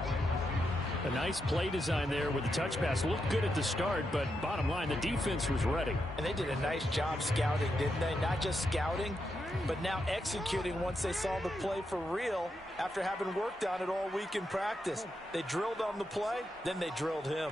A nice play design there with the touch pass. Looked good at the start, but bottom line, the defense was ready. And they did a nice job scouting, didn't they? Not just scouting, but now executing once they saw the play for real after having worked on it all week in practice. They drilled on the play, then they drilled him.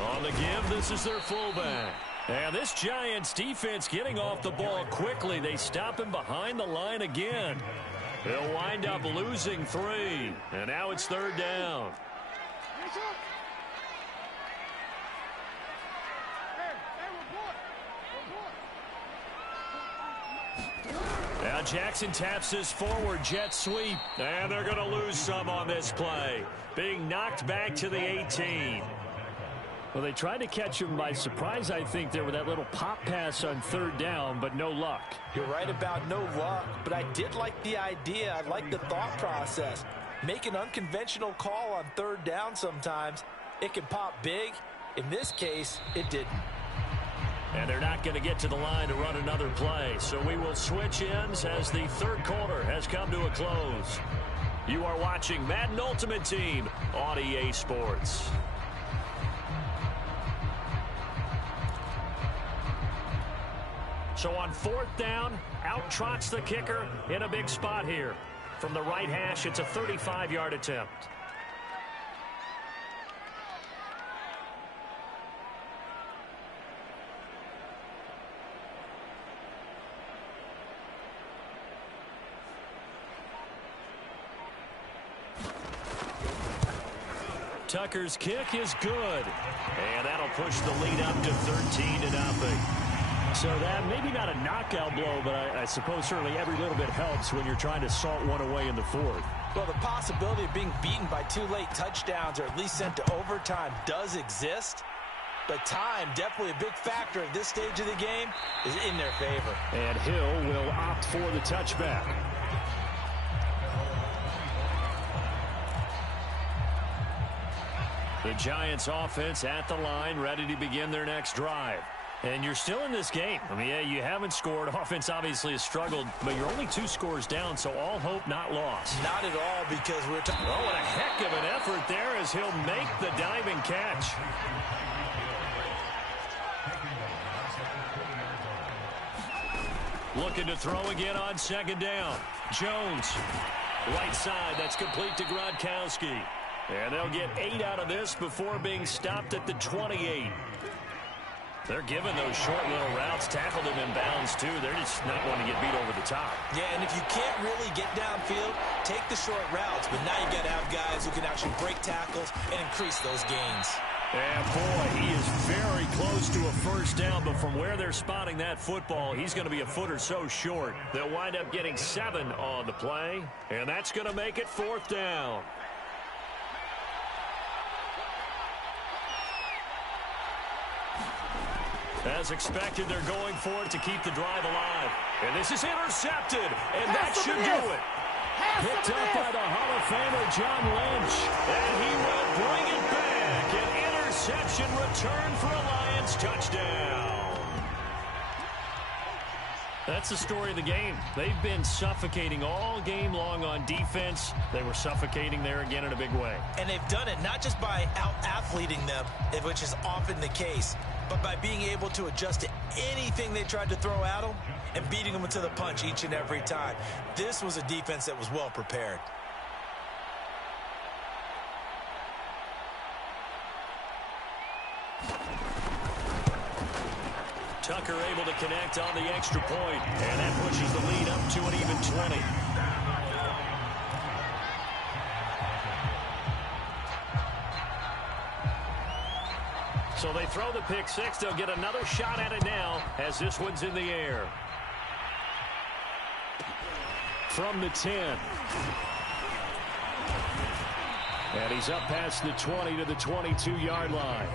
On the give, this is their fullback. And this Giants defense getting off the ball quickly. They stop him behind the line again. They'll wind up losing 3. And now it's third down. Now Jackson taps his forward jet sweep. And they're going to lose some on this play. Being knocked back to the 18. Well, they tried to catch him by surprise, I think, there with that little pop pass on third down, but no luck. You're right about no luck, but I did like the idea. I like the thought process. Make an unconventional call on third down sometimes. It can pop big. In this case, it didn't. And they're not going to get to the line to run another play. So we will switch ends as the third quarter has come to a close. You are watching Madden Ultimate Team on EA Sports. So on fourth down, out trots the kicker in a big spot here. From the right hash, it's a 35-yard attempt. Tucker's kick is good. And that'll push the lead up to 13-0. So that maybe not a knockout blow, but I suppose certainly every little bit helps when you're trying to salt one away in the fourth. Well, the possibility of being beaten by 2 late touchdowns or at least sent to overtime does exist. But time, definitely a big factor at this stage of the game, is in their favor. And Hill will opt for the touchback. The Giants offense at the line, ready to begin their next drive. And you're still in this game. I mean, yeah, you haven't scored. Offense obviously has struggled, but you're only 2 scores down, so all hope not lost. Not at all, because we're talking. Oh, and a heck of an effort there as he'll make the diving catch. Looking to throw again on second down. Jones, right side, that's complete to Gronkowski. And they'll get 8 out of this before being stopped at the 28. They're giving those short little routes, tackled them in bounds, too. They're just not wanting to get beat over the top. Yeah, and if you can't really get downfield, take the short routes. But now you got to have guys who can actually break tackles and increase those gains. And, boy, he is very close to a first down. But from where they're spotting that football, he's going to be a foot or so short. They'll wind up getting 7 on the play. And that's going to make it fourth down. As expected, they're going for it to keep the drive alive. And this is intercepted, and that should do it. Picked up by the Hall of Famer John Lynch. And he will bring it back. An interception return for a Lions touchdown. That's the story of the game. They've been suffocating all game long on defense. They were suffocating there again in a big way. And they've done it not just by out-athleting them, which is often the case, but by being able to adjust to anything they tried to throw at them and beating them to the punch each and every time. This was a defense that was well prepared. Tucker able to connect on the extra point, and that pushes the lead up to an even 20. So they throw throw the pick six. They'll get another shot at it now as this one's in the air. From the 10. And he's up past the 20 to the 22-yard line.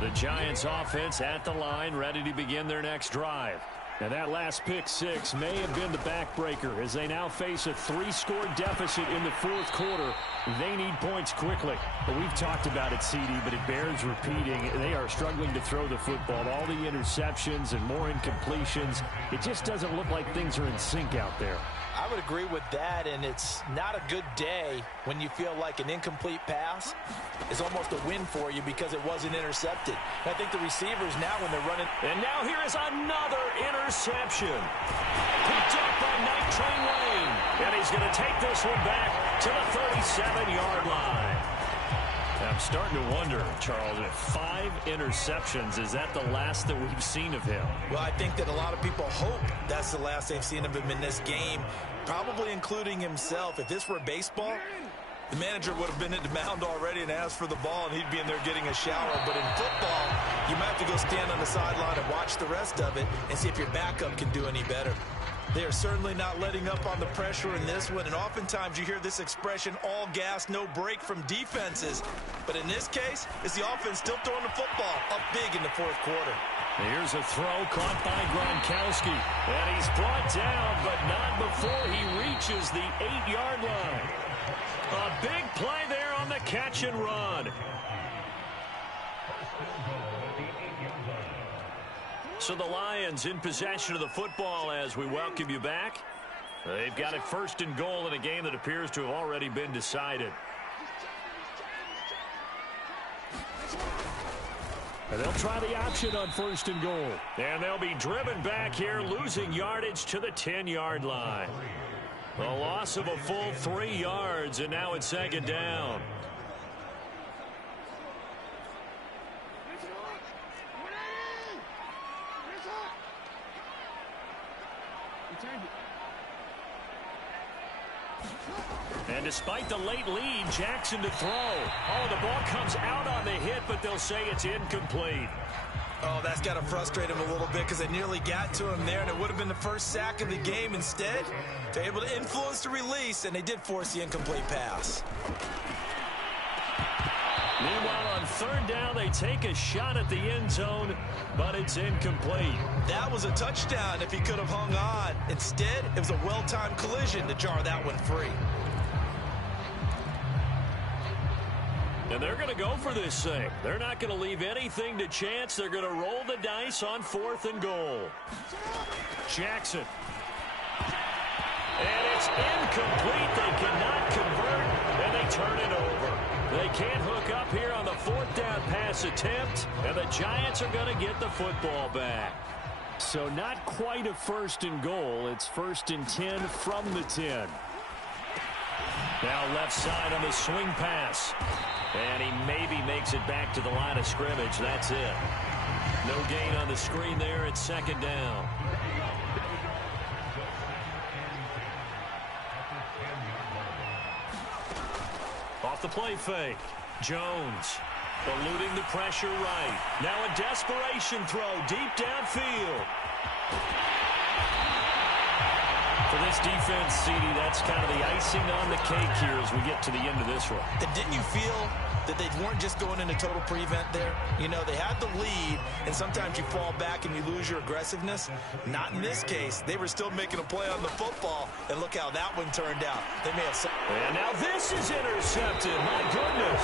The Giants offense at the line, ready to begin their next drive. And that last pick six may have been the backbreaker as they now face a 3-score deficit in the fourth quarter. They need points quickly. But we've talked about it, CD, but it bears repeating. They are struggling to throw the football. All the interceptions and more incompletions. It just doesn't look like things are in sync out there. I would agree with that, and it's not a good day when you feel like an incomplete pass is almost a win for you because it wasn't intercepted. And I think the receivers now when they're running. And now here is another interception. Picked up by Night Train Lane. And he's going to take this one back to the 37-yard line. I'm starting to wonder, Charles, if 5 interceptions, is that the last that we've seen of him? Well, I think that a lot of people hope that's the last they've seen of him in this game, probably including himself. If this were baseball, the manager would have been at the mound already and asked for the ball, and he'd be in there getting a shower. But in football, you might have to go stand on the sideline and watch the rest of it and see if your backup can do any better. They are certainly not letting up on the pressure in this one, and oftentimes you hear this expression, all gas, no break from defenses. But in this case, it's the offense still throwing the football up big in the fourth quarter. Here's a throw caught by Gronkowski. And he's brought down, but not before he reaches the 8-yard line. A big play there on the catch and run. So the Lions in possession of the football as we welcome you back. They've got it first and goal in a game that appears to have already been decided. And they'll try the option on first and goal. And they'll be driven back here, losing yardage to the 10-yard line. A loss of a full 3 yards, and now it's second down. And despite the late lead, Jackson to throw. Oh, the ball comes out on the hit, but they'll say it's incomplete. Oh, that's got to frustrate him a little bit because they nearly got to him there, and it would have been the first sack of the game. Instead, they're able to influence the release, and they did force the incomplete pass. Meanwhile, on third down, they take a shot at the end zone, but it's incomplete. That was a touchdown if he could have hung on. Instead, it was a well-timed collision to jar that one free. And they're going to go for this thing. They're not going to leave anything to chance. They're going to roll the dice on fourth and goal. Jackson. And it's incomplete. They cannot convert, and they turn it over. They can't hook up here on the fourth down pass attempt, and the Giants are going to get the football back. So not quite a first and goal. It's first and 10 from the 10. Now left side on the swing pass. And he maybe makes it back to the line of scrimmage. That's it. No gain on the screen there. It's second down. Off the play fake. Jones eluding the pressure right. Now a desperation throw deep downfield. For this defense, CD, that's kind of the icing on the cake here as we get to the end of this one. And didn't you feel that they weren't just going into total prevent there? You know, they had the lead, and sometimes you fall back and you lose your aggressiveness. Not in this case. They were still making a play on the football, and look how that one turned out. They may have. And now this is intercepted. My goodness.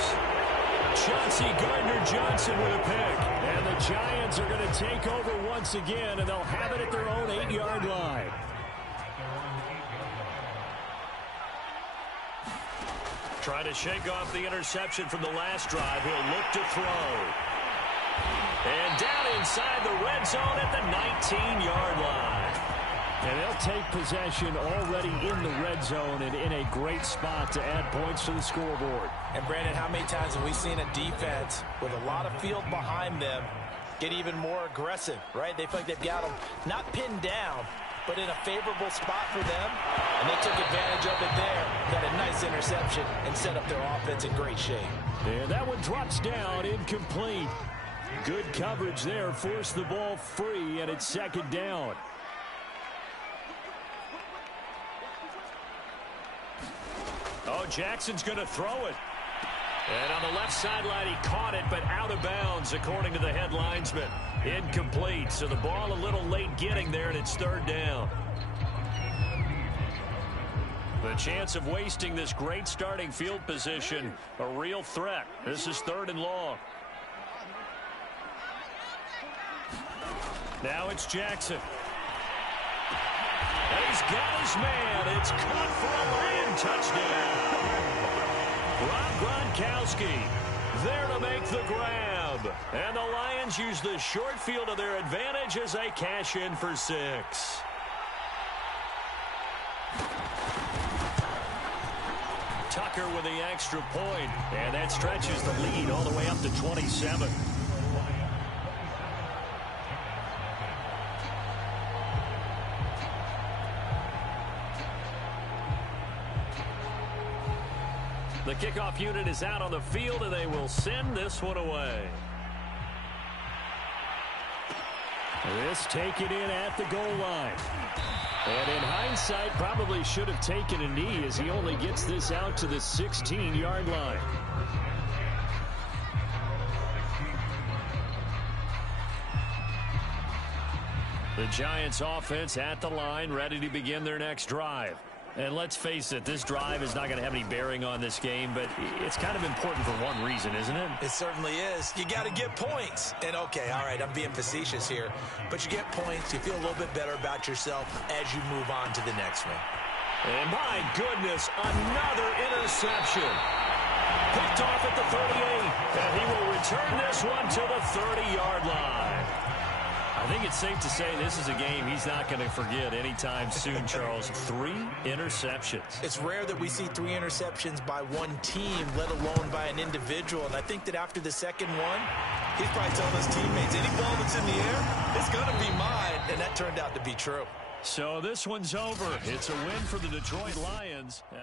Chauncey Gardner-Johnson with a pick. And the Giants are going to take over once again, and they'll have it at their own 8-yard line. Trying to shake off the interception from the last drive. He'll look to throw. And down inside the red zone at the 19-yard line. And they'll take possession already in the red zone and in a great spot to add points to the scoreboard. And, Brandon, how many times have we seen a defense with a lot of field behind them get even more aggressive, right? They feel like they've got them not pinned down, but in a favorable spot for them, and they took advantage of it there. Got a nice interception and set up their offense in great shape. And that one drops down, incomplete. Good coverage there, forced the ball free, and it's second down. Oh, Jackson's going to throw it. And on the left sideline, he caught it, but out of bounds, according to the head linesman. Incomplete, so the ball a little late getting there, and it's third down. The chance of wasting this great starting field position, a real threat. This is third and long. Now it's Jackson. And he's got his man. It's caught for a Lion touchdown. Rob Gronkowski there to make the grab. And the Lions use the short field to their advantage as they cash in for 6. Tucker with the extra point. And that stretches the lead all the way up to 27. The kickoff unit is out on the field, and they will send this one away. This taken in at the goal line. And in hindsight, probably should have taken a knee as he only gets this out to the 16-yard line. The Giants offense at the line, ready to begin their next drive. And let's face it, this drive is not going to have any bearing on this game, but it's kind of important for one reason, isn't it? It certainly is. You got to get points. And, okay, all right, I'm being facetious here. But you get points, you feel a little bit better about yourself as you move on to the next one. And my goodness, another interception. Picked off at the 38, and he will return this one to the 30-yard line. I think it's safe to say this is a game he's not going to forget anytime soon, Charles. 3 interceptions. It's rare that we see 3 interceptions by one team, let alone by an individual. And I think that after the second one, he's probably telling his teammates, any ball that's in the air, it's going to be mine. And that turned out to be true. So this one's over. It's a win for the Detroit Lions. And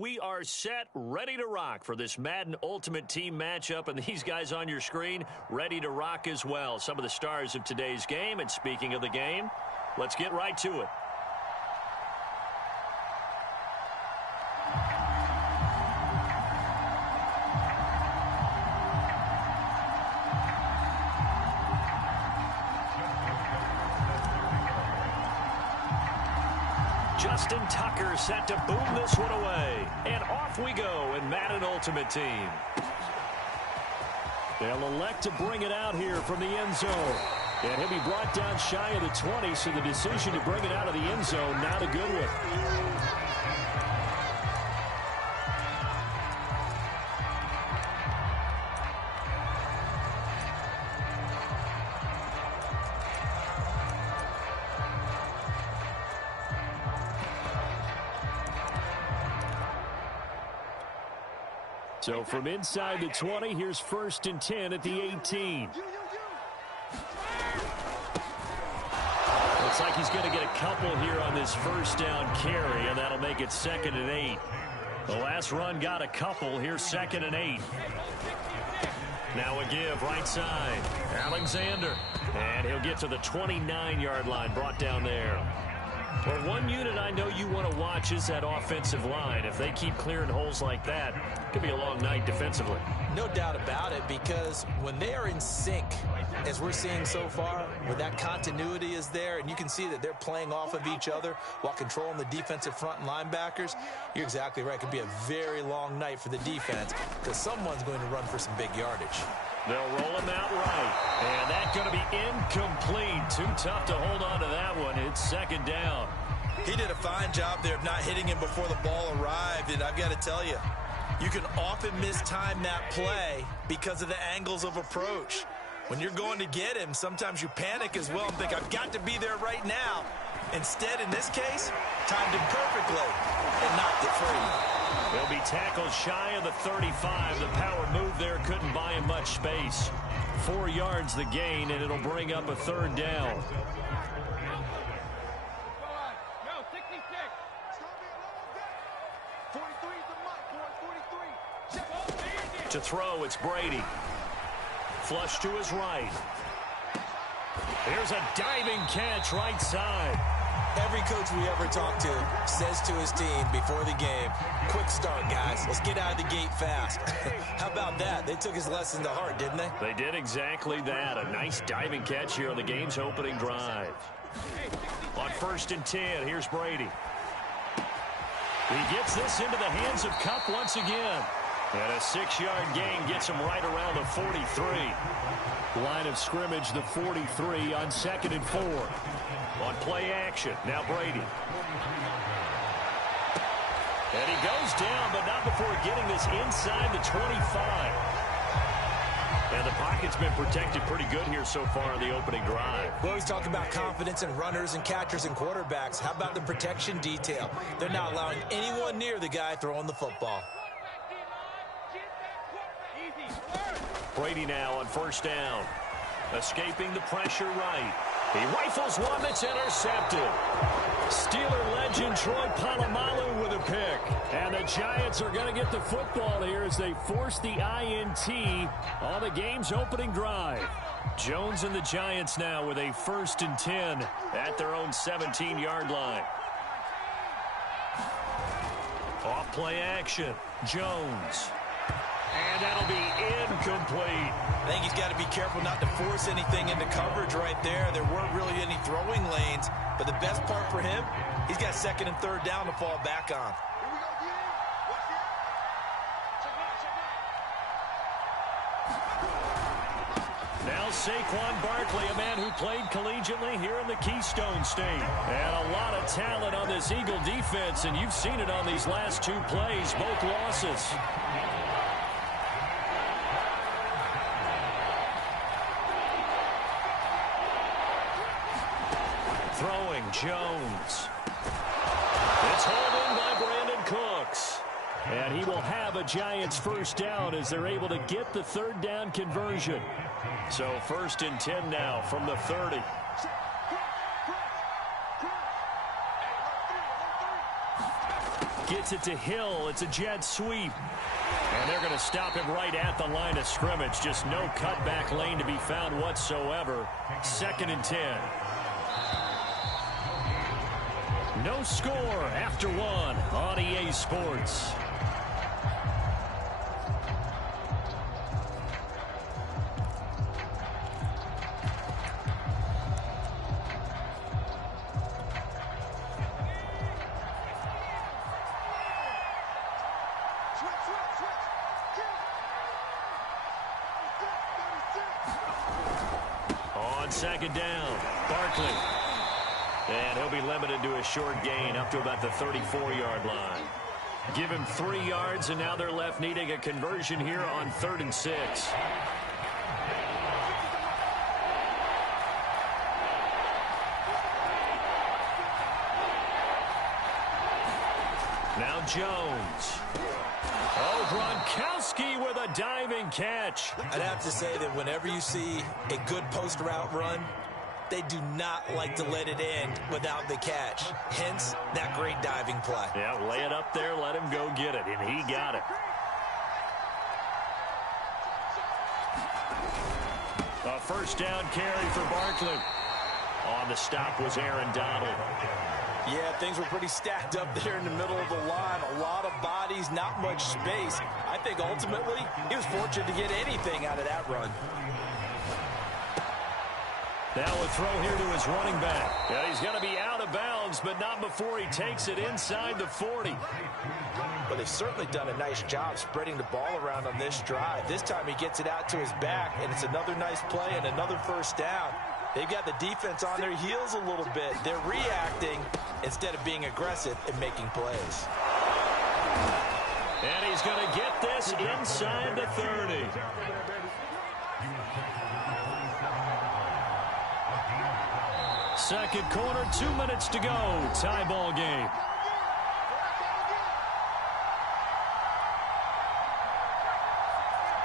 we are set, ready to rock for this Madden Ultimate Team matchup, and these guys on your screen ready to rock as well. Some of the stars of today's game, and speaking of the game, let's get right to it. Justin Tucker set to boom this one away. And off we go in Madden Ultimate Team. They'll elect to bring it out here from the end zone. And he'll be brought down shy of the 20, so the decision to bring it out of the end zone, not a good one. So from inside the 20, here's 1st and 10 at the 18. Looks like he's going to get a couple here on this first down carry, and that'll make it 2nd and 8. The last run got a couple. Here's 2nd and 8. Now a give right side. Alexander. And he'll get to the 29-yard line, brought down there. Well, one unit I know you want to watch is that offensive line. If they keep clearing holes like that, it could be a long night defensively. No doubt about it, because when they are in sync, as we're seeing so far, where that continuity is there, and you can see that they're playing off of each other while controlling the defensive front and linebackers, you're exactly right. It could be a very long night for the defense, because someone's going to run for some big yardage. They'll roll him out right. And that's going to be incomplete. Too tough to hold on to that one. It's 2nd down. He did a fine job there of not hitting him before the ball arrived. And I've got to tell you, you can often mistime that play because of the angles of approach. When you're going to get him, sometimes you panic as well and think, I've got to be there right now. Instead, in this case, timed him perfectly and knocked it free. He'll be tackled shy of the 35. The power move there couldn't buy him much space. 4 yards the gain, and it'll bring up a 3rd down. To throw, it's Brady. Flush to his right. Here's a diving catch right side. Every coach we ever talk to says to his team before the game, quick start, guys. Let's get out of the gate fast. How about that? They took his lesson to heart, didn't they? They did exactly that. A nice diving catch here on the game's opening drive. On 1st and 10, here's Brady. He gets this into the hands of Kupp once again. And a 6-yard gain gets him right around the 43. Line of scrimmage, the 43 on 2nd and 4. On play action, now Brady. And he goes down, but not before getting this inside the 25. And the pocket's been protected pretty good here so far in the opening drive. We always talk about confidence in runners and catchers and quarterbacks. How about the protection detail? They're not allowing anyone near the guy throwing the football. Brady now on 1st down. Escaping the pressure right. He rifles one that's intercepted. Steeler legend Troy Polamalu with a pick. And the Giants are going to get the football here as they force the INT on the game's opening drive. Jones and the Giants now with a 1st and 10 at their own 17-yard line. Off play action. Jones. And that'll be incomplete. I think he's got to be careful not to force anything into coverage right there. There weren't really any throwing lanes. But the best part for him, he's got 2nd and 3rd down to fall back on. Now Saquon Barkley, a man who played collegiately here in the Keystone State. And a lot of talent on this Eagle defense, and you've seen it on these last 2 plays, both losses. Throwing, Jones. It's hauled in by Brandon Cooks. And he will have a Giants 1st down as they're able to get the 3rd down conversion. So 1st and 10 now from the 30. Gets it to Hill. It's a jet sweep. And they're going to stop him right at the line of scrimmage. Just no cutback lane to be found whatsoever. 2nd and 10. No score after 1 on EA Sports. On 2nd down, Barkley. And he'll be limited to a short gain up to about the 34-yard line. Give him 3 yards, and now they're left needing a conversion here on 3rd and 6. Now Jones. Oh, Gronkowski with a diving catch. I'd have to say that whenever you see a good post route run, they do not like to let it end without the catch. Hence, that great diving play. Yeah, lay it up there, let him go get it, and he got it. A 1st down carry for Barkley. On the stop was Aaron Donald. Yeah, things were pretty stacked up there in the middle of the line. A lot of bodies, not much space. I think ultimately he was fortunate to get anything out of that run. Now a throw here to his running back. Yeah, he's going to be out of bounds, but not before he takes it inside the 40. But they've certainly done a nice job spreading the ball around on this drive. This time he gets it out to his back, and it's another nice play and another 1st down. They've got the defense on their heels a little bit. They're reacting instead of being aggressive and making plays. And he's going to get this inside the 30. Second quarter, 2 minutes to go. Tie ball game.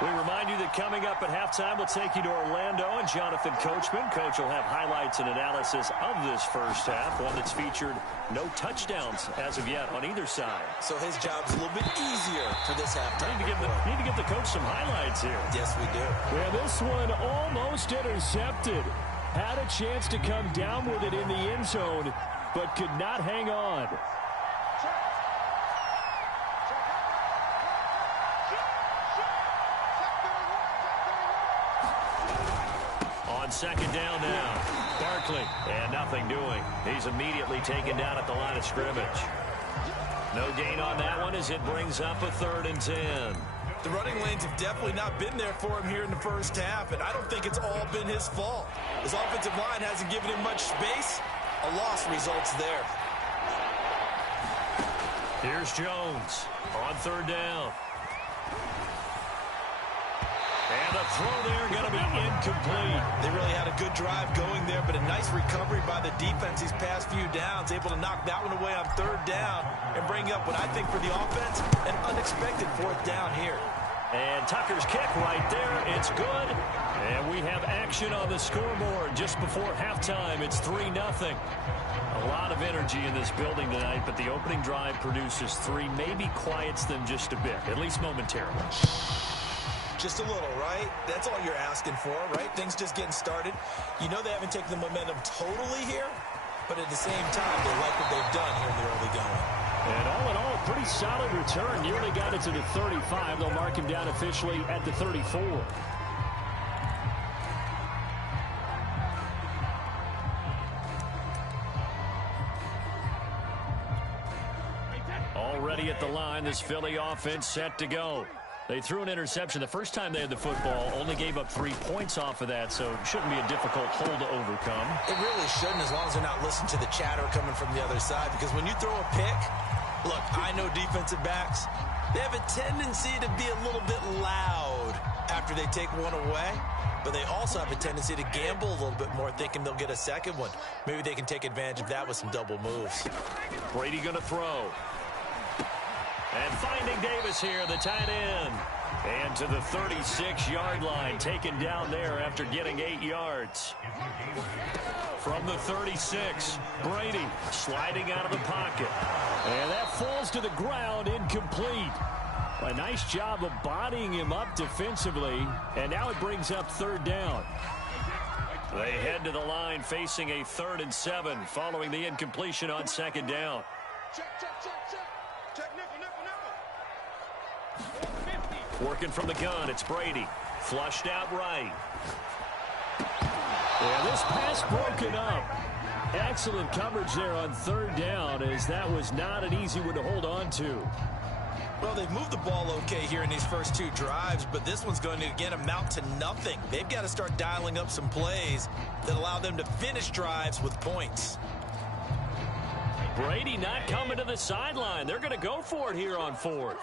We remind you that coming up at halftime, we'll take you to Orlando and Jonathan Coachman. Coach will have highlights and analysis of this first half, one that's featured no touchdowns as of yet on either side. So his job's a little bit easier for this halftime. Need to give the coach some highlights here. Yes, we do. Yeah, this one almost intercepted. Had a chance to come down with it in the end zone, but could not hang on. On 2nd down now, Barkley, and nothing doing. He's immediately taken down at the line of scrimmage. No gain on that one as it brings up a 3rd and 10. The running lanes have definitely not been there for him here in the first half, and I don't think it's all been his fault. His offensive line hasn't given him much space. A loss results there. Here's Jones on 3rd down. And the throw there going to be incomplete. They really had a good drive going there, but a nice recovery by the defense these past few downs, able to knock that one away on 3rd down and bring up what I think for the offense, an unexpected 4th down here. And Tucker's kick right there. It's good. And we have action on the scoreboard just before halftime. It's 3-0. A lot of energy in this building tonight, but the opening drive produces 3. Maybe quiets them just a bit, at least momentarily. Just a little, right? That's all you're asking for, right? Things just getting started. You know they haven't taken the momentum totally here, but at the same time, they like what they've done here in the early going. And all in all, a pretty solid return. Nearly got it to the 35. They'll mark him down officially at the 34. Already at the line, this Philly offense set to go. They threw an interception the first time they had the football, only gave up 3 points off of that, so it shouldn't be a difficult hole to overcome. It really shouldn't, as long as they're not listening to the chatter coming from the other side, because when you throw a pick, look, I know defensive backs, they have a tendency to be a little bit loud after they take one away, but they also have a tendency to gamble a little bit more, thinking they'll get a second one. Maybe they can take advantage of that with some double moves. Brady going to throw. And finding Davis here, the tight end. And to the 36-yard line, taken down there after getting 8 yards. From the 36, Brady sliding out of the pocket. And that falls to the ground, incomplete. A nice job of bodying him up defensively, and now it brings up 3rd down. They head to the line facing a 3rd and 7 following the incompletion on 2nd down. Check. Check, nickel. Working from the gun, it's Brady. Flushed out right. Yeah, this pass broken up. Excellent coverage there on 3rd down, as that was not an easy one to hold on to. Well, they've moved the ball okay here in these first 2 drives, but this one's going to, again, amount to nothing. They've got to start dialing up some plays that allow them to finish drives with points. Brady not coming to the sideline. They're going to go for it here on 4th.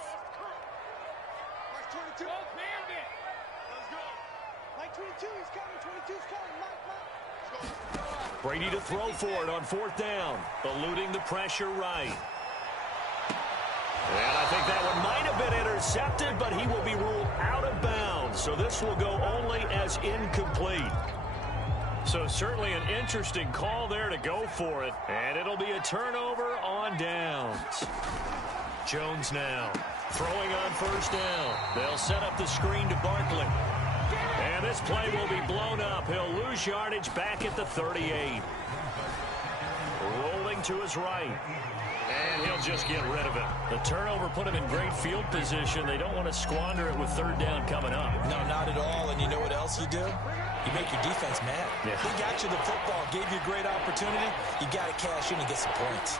Like 22. Let's go. Like 22, he's coming. 22's coming. Mike. Brady to throw for it on 4th down. Eluding the pressure right. And I think that one might have been intercepted, but he will be ruled out of bounds. So this will go only as incomplete. So certainly an interesting call there to go for it. And it'll be a turnover on downs. Jones now throwing on 1st down. They'll set up the screen to Barkley. And this play will be blown up. He'll lose yardage back at the 38. Rolling to his right. And he'll just get rid of it. The turnover put him in great field position. They don't want to squander it with 3rd down coming up. No, not at all. And you know what else you do? You make your defense mad. Yeah. They got you the football, gave you a great opportunity. You got to cash in and get some points.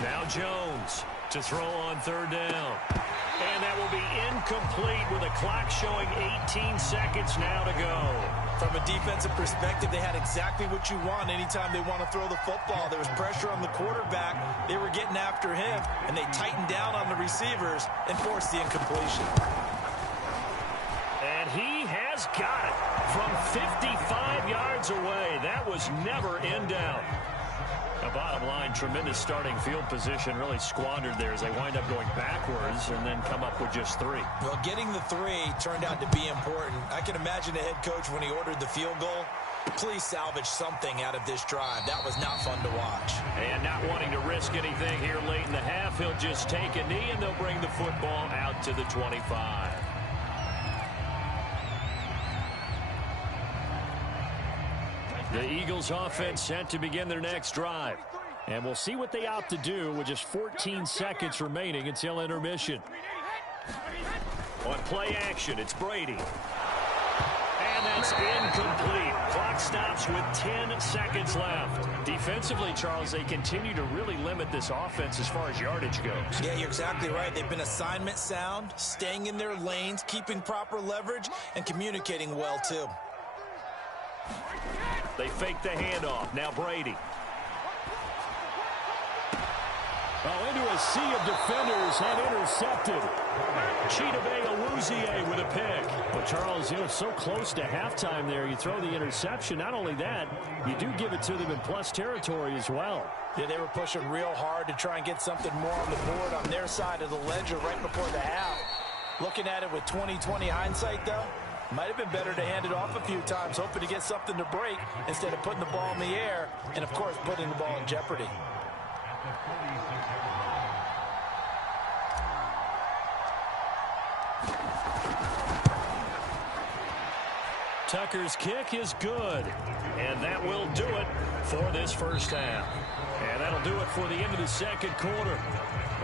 Now Jones to throw on 3rd down. And that will be incomplete with a clock showing 18 seconds now to go. From a defensive perspective, they had exactly what you want anytime they want to throw the football. There was pressure on the quarterback. They were getting after him, and they tightened down on the receivers and forced the incompletion. And he has got it from 55 yards away. That was never in doubt. The bottom line, tremendous starting field position, really squandered there as they wind up going backwards and then come up with just 3. Well, getting the 3 turned out to be important. I can imagine the head coach when he ordered the field goal. Please salvage something out of this drive. That was not fun to watch. And not wanting to risk anything here late in the half, he'll just take a knee and they'll bring the football out to the 25. The Eagles offense set to begin their next drive. And we'll see what they opt to do with just 14 seconds remaining until intermission. On play action, it's Brady. And that's incomplete. Clock stops with 10 seconds left. Defensively, Charles, they continue to really limit this offense as far as yardage goes. Yeah, you're exactly right. They've been assignment sound, staying in their lanes, keeping proper leverage, and communicating well, too. They fake the handoff. Now Brady. Oh, into a sea of defenders and intercepted. Chidobe Awuzie with a pick. But Charles, so close to halftime there, you throw the interception. Not only that, you do give it to them in plus territory as well. Yeah, they were pushing real hard to try and get something more on the board on their side of the ledger right before the half. Looking at it with 20/20 hindsight, though, might have been better to hand it off a few times, hoping to get something to break instead of putting the ball in the air and, of course, putting the ball in jeopardy. Tucker's kick is good. And that will do it for this first half. And that'll do it for the end of the second quarter.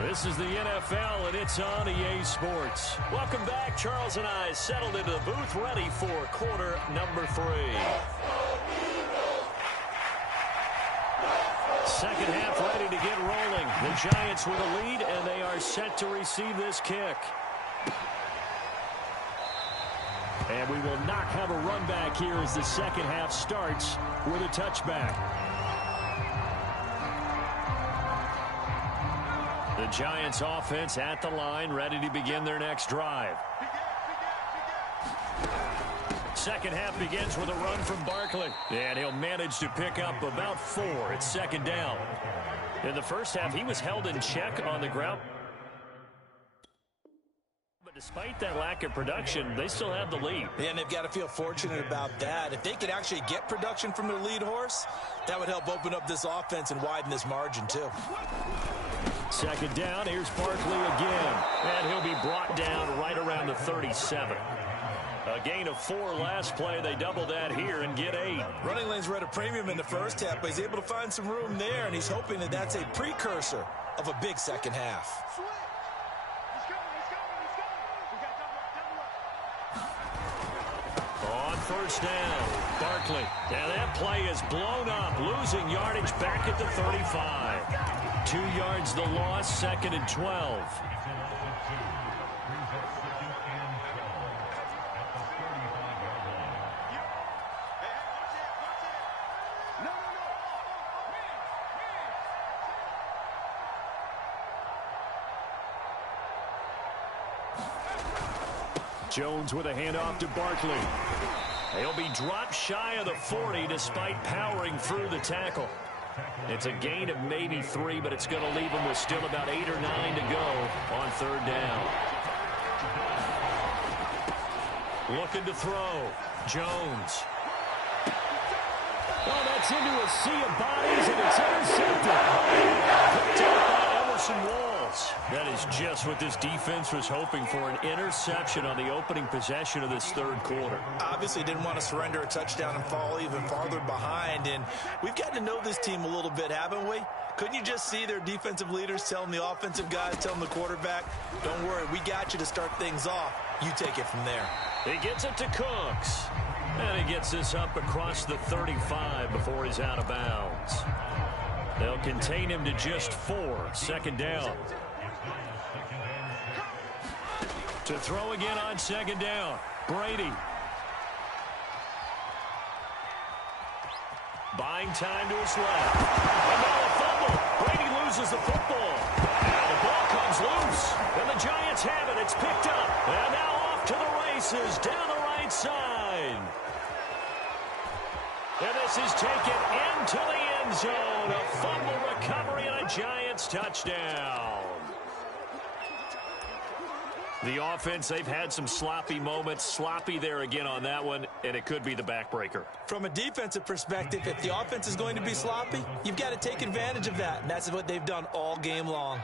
This is the NFL, and it's on EA Sports. Welcome back. Charles and I settled into the booth, ready for quarter number 3. Second half ready to get rolling. The Giants with a lead, and they are set to receive this kick. And we will not have a run back here as the second half starts with a touchback. The Giants offense at the line, ready to begin their next drive. Second half begins with a run from Barkley. And he'll manage to pick up about 4. It's second down. In the first half, he was held in check on the ground. But despite that lack of production, they still have the lead. Yeah, and they've got to feel fortunate about that. If they could actually get production from their lead horse, that would help open up this offense and widen this margin too. Second down, here's Barkley again. And he'll be brought down right around the 37. A gain of 4 last play. They double that here and get 8. Running lanes were at a premium in the first half, but he's able to find some room there, and he's hoping that that's a precursor of a big second half. On first down, Barkley. And that play is blown up, losing yardage back at the 35. 2 yards the loss, second and 12. Jones with a handoff to Barkley. He'll be dropped shy of the 40 despite powering through the tackle. It's a gain of maybe 3, but it's going to leave him with still about 8 or 9 to go on third down. Looking to throw. Jones. Oh, that's into a sea of bodies, and it's intercepted. Picked up by Emerson Walls. That is just what this defense was hoping for, an interception on the opening possession of this third quarter. Obviously didn't want to surrender a touchdown and fall even farther behind, and we've gotten to know this team a little bit, haven't we? Couldn't you just see their defensive leaders telling the offensive guys, telling the quarterback, don't worry, we got you to start things off. You take it from there. He gets it to Cooks. And he gets this up across the 35 before he's out of bounds. They'll contain him to just 4. Second down. To throw again on second down. Brady. Buying time to his left. And now a fumble. Brady loses the football. And the ball comes loose. And the Giants have it. It's picked up. And now off to the races down the right side. And this is taken into the end zone. A fumble recovery and a Giants touchdown. The offense, they've had some sloppy moments. Sloppy there again on that one, and it could be the backbreaker. From a defensive perspective, if the offense is going to be sloppy, you've got to take advantage of that, and that's what they've done all game long.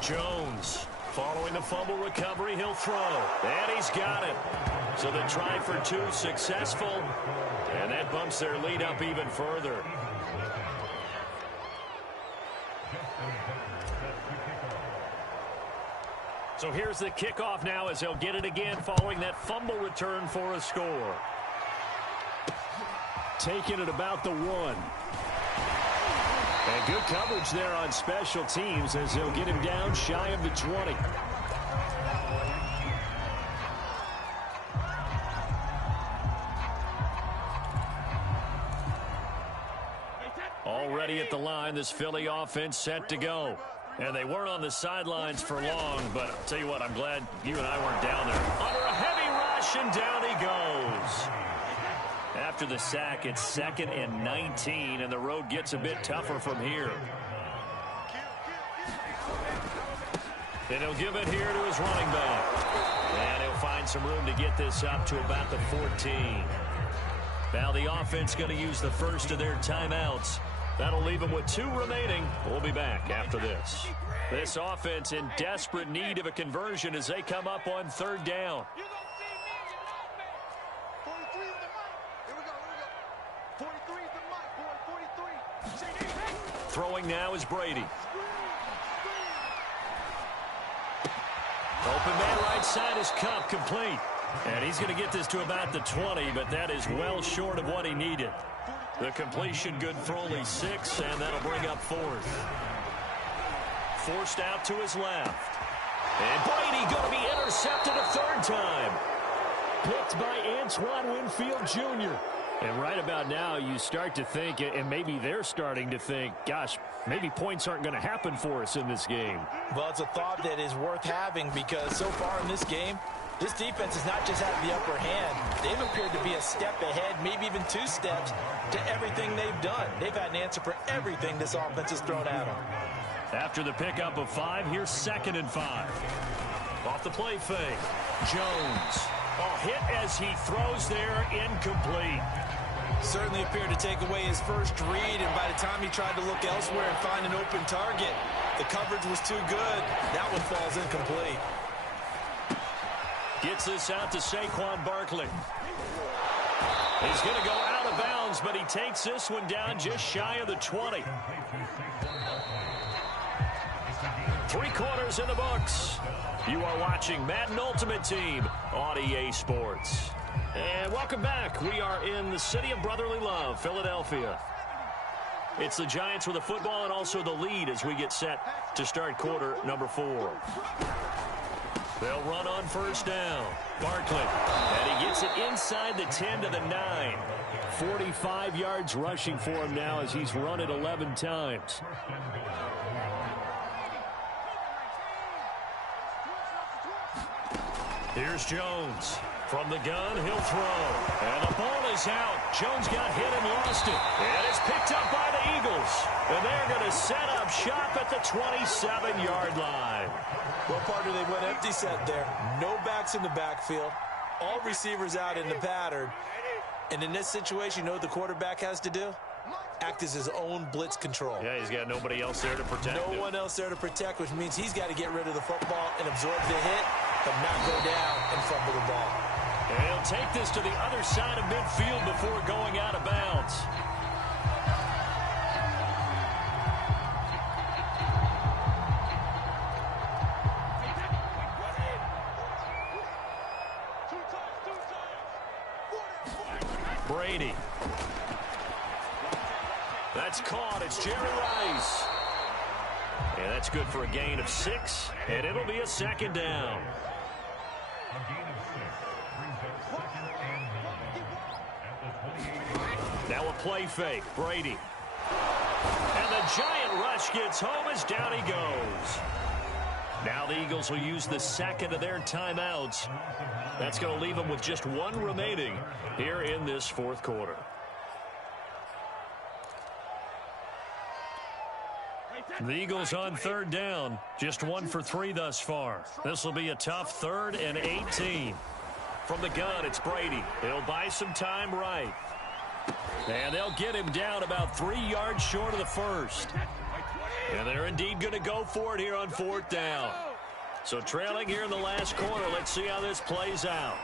Jones, following the fumble recovery, he'll throw. And he's got it. So the try for 2 successful, and that bumps their lead up even further. So here's the kickoff now as they'll get it again following that fumble return for a score. Taking it about the 1. And good coverage there on special teams as they'll get him down shy of the 20. Already at the line, this Philly offense set to go. And they weren't on the sidelines for long, but I'll tell you what, I'm glad you and I weren't down there. Under a heavy rush, and down he goes. After the sack, it's 2nd and 19, and the road gets a bit tougher from here. And he'll give it here to his running back. And he'll find some room to get this up to about the 14. Now the offense going to use the first of their timeouts. That'll leave them with 2 remaining. We'll be back after this. This offense in desperate need of a conversion as they come up on third down. Throwing now is Brady. Open man right side is Cup, complete. And he's going to get this to about the 20, but that is well short of what he needed. The completion good for only 6, and that'll bring up 4th. Forced out to his left. And Brady going to be intercepted a 3rd time. Picked by Antoine Winfield Jr. And right about now, you start to think, and maybe they're starting to think, gosh, maybe points aren't going to happen for us in this game. Well, it's a thought that is worth having because so far in this game, This defense is not just having the upper hand. They've appeared to be a step ahead, maybe even 2 steps, to everything they've done. They've had an answer for everything this offense has thrown at them. After the pickup of 5, here's 2nd and 5. Off the play fake. Jones. Hit as he throws there, incomplete. Certainly appeared to take away his first read, and by the time he tried to look elsewhere and find an open target, the coverage was too good. That one falls incomplete. Gets this out to Saquon Barkley. He's going to go out of bounds, but he takes this one down just shy of the 20. 3 quarters in the books. You are watching Madden Ultimate Team on EA Sports. And welcome back. We are in the city of brotherly love, Philadelphia. It's the Giants with the football and also the lead as we get set to start quarter number 4. They'll run on first down. Barkley. And he gets it inside the 10 to the 9. 45 yards rushing for him now as he's run it 11 times. Here's Jones. From the gun, he'll throw. And the ball is out. Jones got hit and lost it. And it's picked up by the Eagles. And they're going to set up shop at the 27-yard line. Well, partner, they went empty set there. No backs in the backfield. All receivers out in the pattern. And in this situation, you know what the quarterback has to do? Act as his own blitz control. Yeah, he's got nobody else there to protect him. No one else there to protect, which means he's got to get rid of the football and absorb the hit, but not go down and fumble the ball. And he'll take this to the other side of midfield before going out of bounds. Brady. That's caught. It's Jerry Rice. And that's good for a gain of 6, and it'll be a 2nd down. Now a play fake. Brady. And the giant rush gets home as down he goes. Now the Eagles will use the 2nd of their timeouts. That's going to leave them with just 1 remaining here in this 4th quarter. The Eagles on 3rd down. Just 1 for 3 thus far. This will be a tough 3rd and 18. From the gun, it's Brady. He'll buy some time right. And they'll get him down about 3 yards short of the 1st. And they're indeed going to go for it here on 4th down. So trailing here in the last quarter, let's see how this plays out.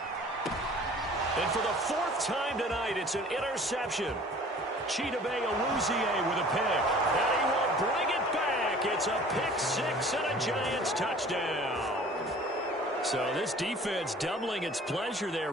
And for the 4th time tonight, it's an interception. Chidobe Awuzie with a pick. And he will bring it back. It's a pick 6 and a Giants touchdown. So this defense doubling its pleasure there.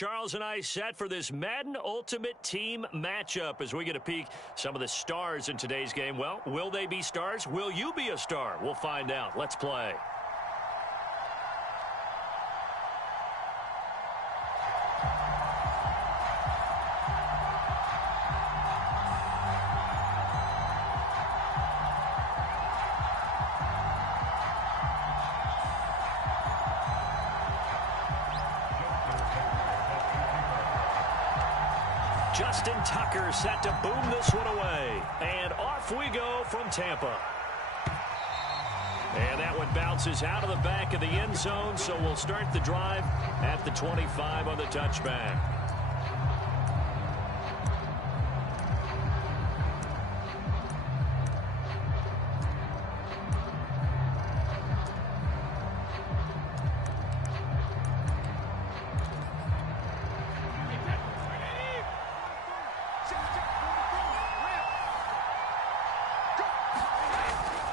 Charles and I set for this Madden Ultimate Team matchup as we get a peek some of the stars in today's game. Well, will they be stars? Will you be a star? We'll find out. Let's play. Justin Tucker set to boom this one away. And off we go from Tampa. And that one bounces out of the back of the end zone, so we'll start the drive at the 25 on the touchback.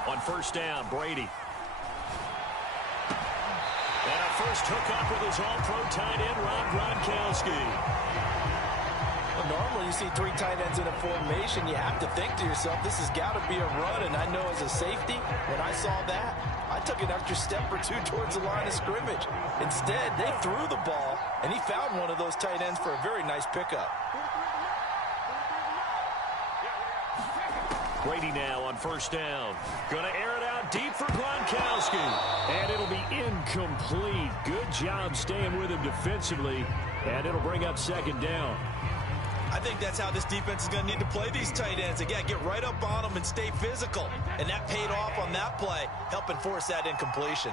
On first down, Brady. And a first hookup with his all-pro tight end, Rob Gronkowski. Well, normally you see three tight ends in a formation. You have to think to yourself, this has got to be a run. And I know as a safety, when I saw that, I took an extra step or two towards the line of scrimmage. Instead, they threw the ball, and he found one of those tight ends for a very nice pickup. Brady now on first down. Going to air it out deep for Gronkowski. And it'll be incomplete. Good job staying with him defensively. And it'll bring up second down. I think that's how this defense is going to need to play these tight ends. Again, get right up on them and stay physical. And that paid off on that play, helping force that incompletion.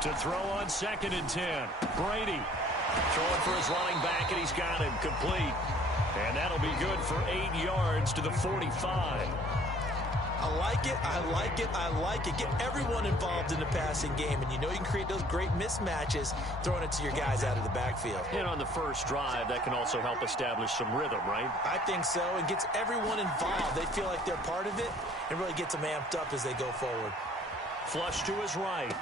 To throw on 2nd and 10. Brady throwing for his running back, and he's got him complete. And that'll be good for 8 yards to the 45. I like it, I like it, I like it. Get everyone involved in the passing game, and you know you can create those great mismatches throwing it to your guys out of the backfield. And on the first drive, that can also help establish some rhythm, right? I think so, and gets everyone involved. They feel like they're part of it, and really gets them amped up as they go forward. Flush to his right.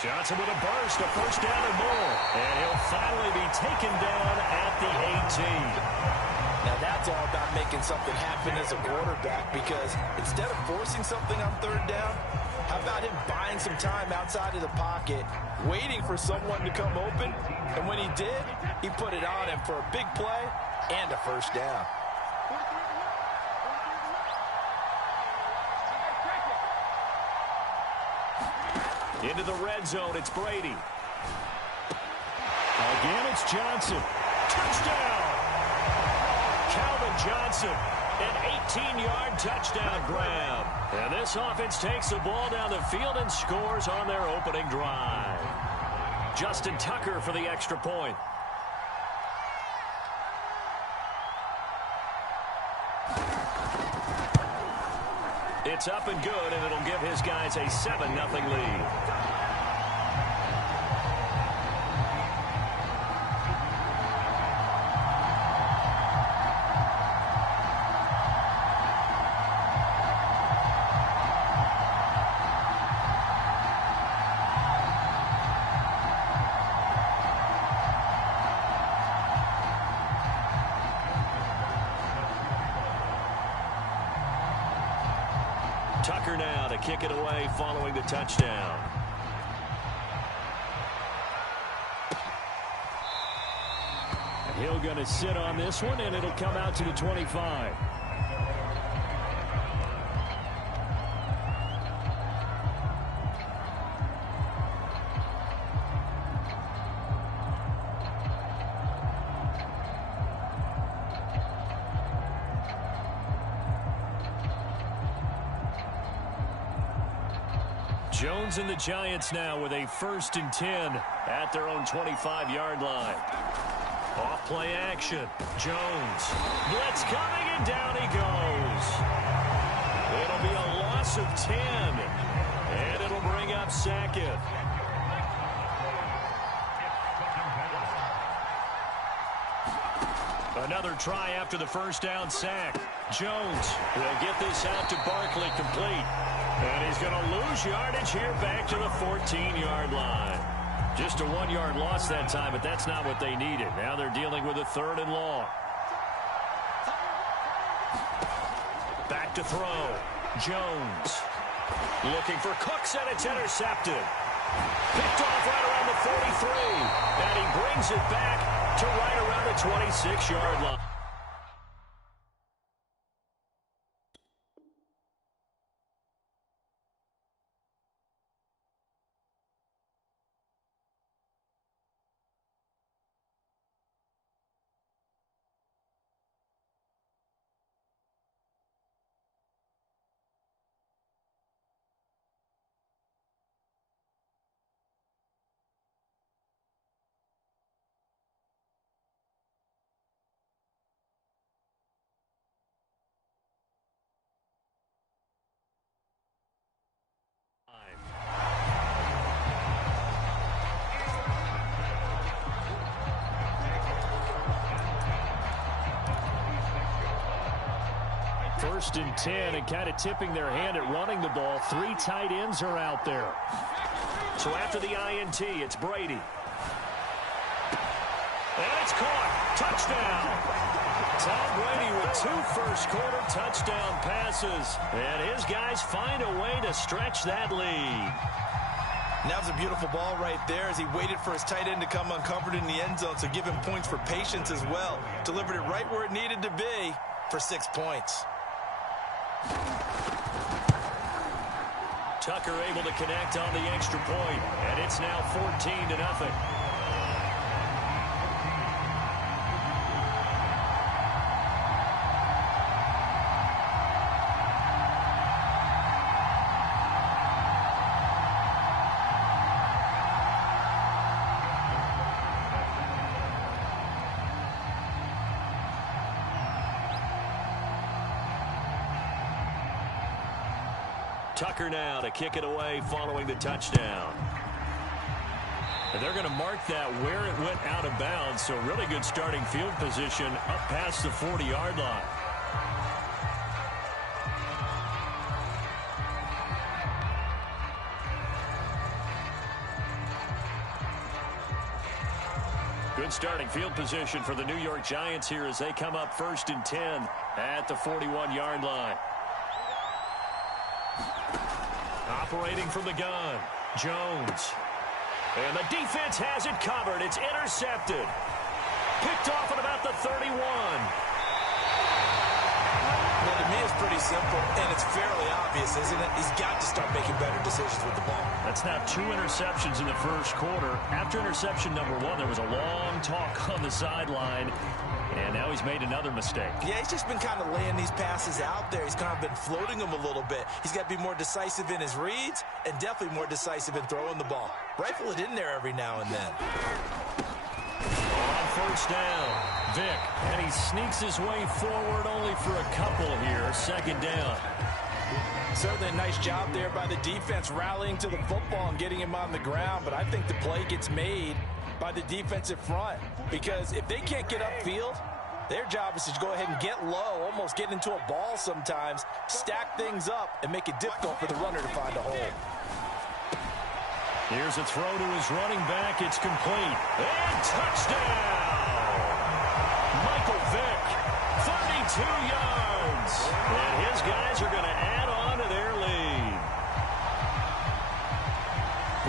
Johnson with a burst, a first down and more. And he'll finally be taken down at the 18. Now that's all about making something happen as a quarterback, because instead of forcing something on third down, how about him buying some time outside of the pocket, waiting for someone to come open, and when he did, he put it on him for a big play and a first down. Into the red zone, it's Brady. Again, it's Johnson. Touchdown! Calvin Johnson, an 18-yard touchdown grab. And this offense takes the ball down the field and scores on their opening drive. Justin Tucker for the extra point. It's up and good, and it'll give his guys a 7-0 lead. Tucker now to kick it away following the touchdown. He'll going to sit on this one, and it'll come out to the 25. Jones and the Giants now with a 1st and 10 at their own 25-yard line. Off play action. Jones. Blitz coming, and down he goes. It'll be a loss of 10. And it'll bring up 2nd. Another try after the first down sack. Jones will get this out to Barkley, complete. And he's going to lose yardage here back to the 14-yard line. Just a 1-yard loss that time, but that's not what they needed. Now they're dealing with a 3rd and long. Back to throw. Jones looking for Cooks, and it's intercepted. Picked off right around the 43. And he brings it back to right around the 26-yard line. First and 10, and kind of tipping their hand at running the ball. 3 tight ends are out there. So after the INT, it's Brady. And it's caught. Touchdown. Tom Brady with 2 first-quarter touchdown passes. And his guys find a way to stretch that lead. That was a beautiful ball right there as he waited for his tight end to come uncovered in the end zone, so give him points for patience as well. Delivered it right where it needed to be for 6 points. Tucker able to connect on the extra point, and it's now 14-0. Tucker now to kick it away following the touchdown. And they're going to mark that where it went out of bounds, so really good starting field position up past the 40-yard line. Good starting field position for the New York Giants here as they come up 1st and 10 at the 41-yard line. Operating from the gun, Jones. And the defense has it covered. It's intercepted. Picked off at about the 31. Well, to me, it's pretty simple, and it's fairly obvious, isn't it? He's got to start making better decisions with the ball. That's now 2 interceptions in the first quarter. After interception number 1, there was a long talk on the sideline, and now he's made another mistake. Yeah, he's just been kind of laying these passes out there. He's kind of been floating them a little bit. He's got to be more decisive in his reads and definitely more decisive in throwing the ball. Rifle it in there every now and then. On first down, Vick, and he sneaks his way forward only for a couple here. 2nd down. Certainly a nice job there by the defense rallying to the football and getting him on the ground, but I think the play gets made by the defensive front because if they can't get upfield, their job is to go ahead and get low, almost get into a ball sometimes, stack things up, and make it difficult for the runner to find a hole. Here's a throw to his running back. It's complete. And touchdown! Michael Vick, 32 yards. And his guys are going to add on to their lead.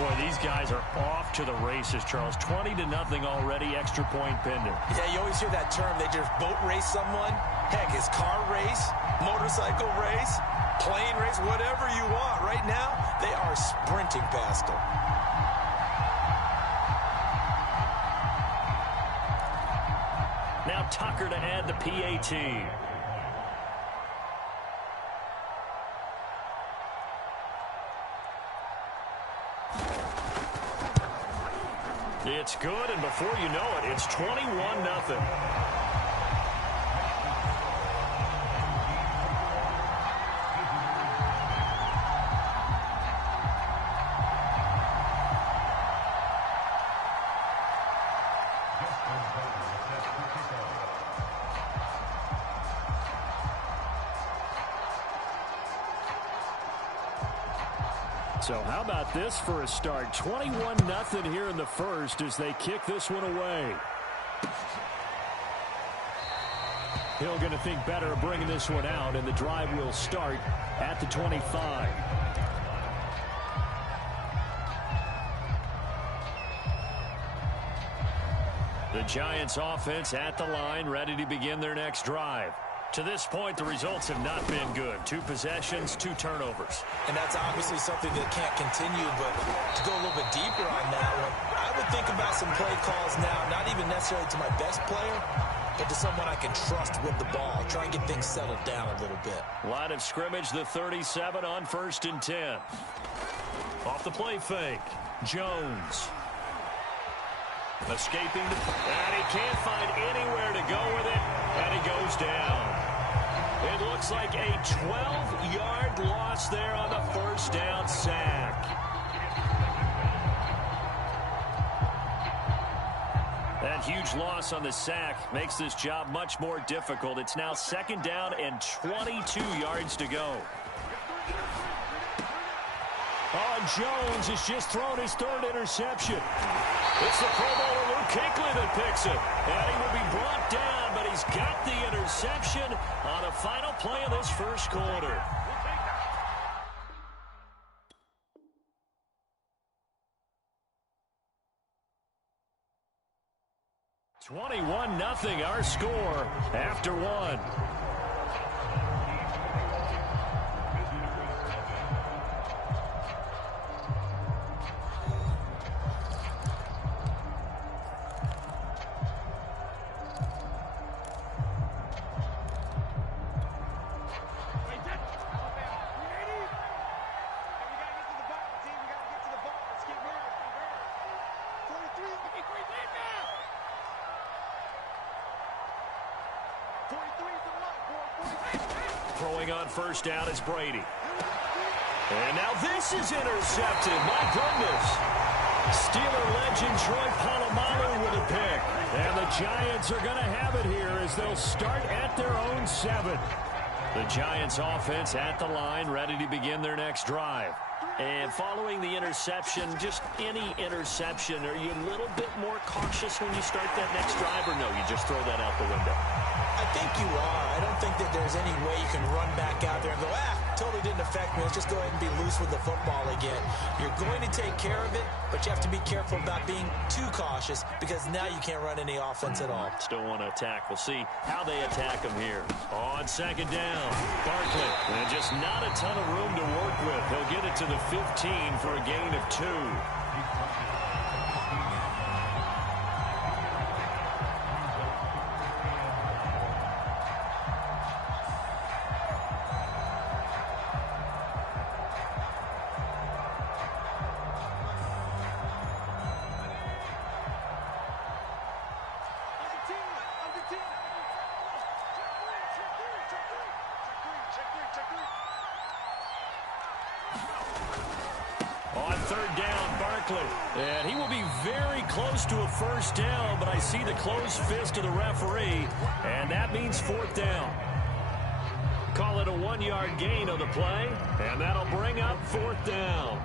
Boy, these guys are off to the races, Charles. 20-0 already, extra point pending. Yeah, you always hear that term. They just boat race someone. Heck, it's car race, motorcycle race, plane race, whatever you want. Right now, they are sprinting past them. Now Tucker to add the PAT. It's good, and before you know it, it's 21-0. So how about this for a start? 21-0 here in the first as they kick this one away. Hill going to think better of bringing this one out, and the drive will start at the 25. The Giants offense at the line, ready to begin their next drive. To this point, the results have not been good. 2 possessions, 2 turnovers. And that's obviously something that can't continue, but to go a little bit deeper on that one, I would think about some play calls now, not even necessarily to my best player, but to someone I can trust with the ball. Try and get things settled down a little bit. Line of scrimmage, the 37 on 1st and 10. Off the play fake, Jones. Escaping, and he can't find anywhere to go with it, and he goes down. It looks like a 12-yard loss there on the first down sack. That huge loss on the sack makes this job much more difficult. It's now 2nd down and 22 yards to go. Oh, and Jones has just thrown his 3rd interception. It's the Pro Bowler Luke Kuechly that picks it. And he will be brought down, but he's got the interception on the final play of this first quarter. (21-0) our score after 1. Throwing on first down is Brady. And now this is intercepted. My goodness. Steeler legend Troy Polamalu with a pick. And the Giants are going to have it here as they'll start at their own 7. The Giants offense at the line, ready to begin their next drive. And following the interception, just any interception, are you a little bit more cautious when you start that next drive, or no, you just throw that out the window? I think you are. I don't think that there's any way you can run back out there and go, totally didn't affect me. Let's just go ahead and be loose with the football again. You're going to take care of it, but you have to be careful about being too cautious because now you can't run any offense at all. Still want to attack. We'll see how they attack them here. On 2nd down, Barkley. And just not a ton of room to work with. He'll get it to the 15 for a gain of 2. On 3rd down, Barkley. And he will be very close to a first down, but I see the closed fist of the referee, and that means 4th down. Call it a 1-yard gain on the play, and that'll bring up 4th down.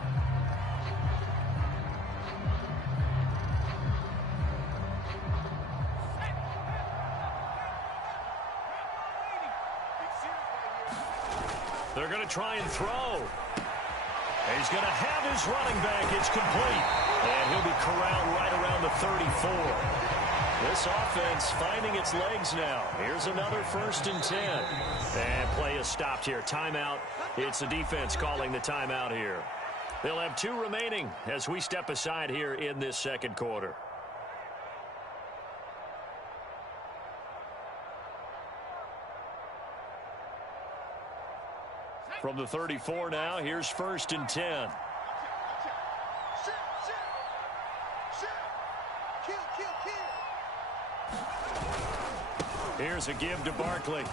They're going to try and throw. He's going to have his running back. It's complete. And he'll be corralled right around the 34. This offense finding its legs now. Here's another 1st and 10. And play is stopped here. Timeout. It's the defense calling the timeout here. They'll have 2 remaining as we step aside here in this 2nd quarter. From the 34 now, here's 1st and 10. Here's a give to Barkley.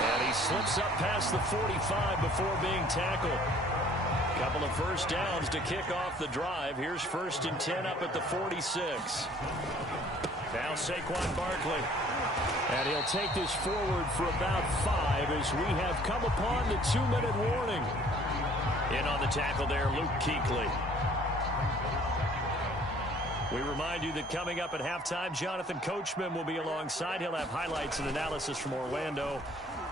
And he slips up past the 45 before being tackled. Couple of first downs to kick off the drive. Here's 1st and 10 up at the 46. Now Saquon Barkley. And he'll take this forward for about 5 as we have come upon the 2-minute warning. In on the tackle there, Luke Kuechly. We remind you that coming up at halftime, Jonathan Coachman will be alongside. He'll have highlights and analysis from Orlando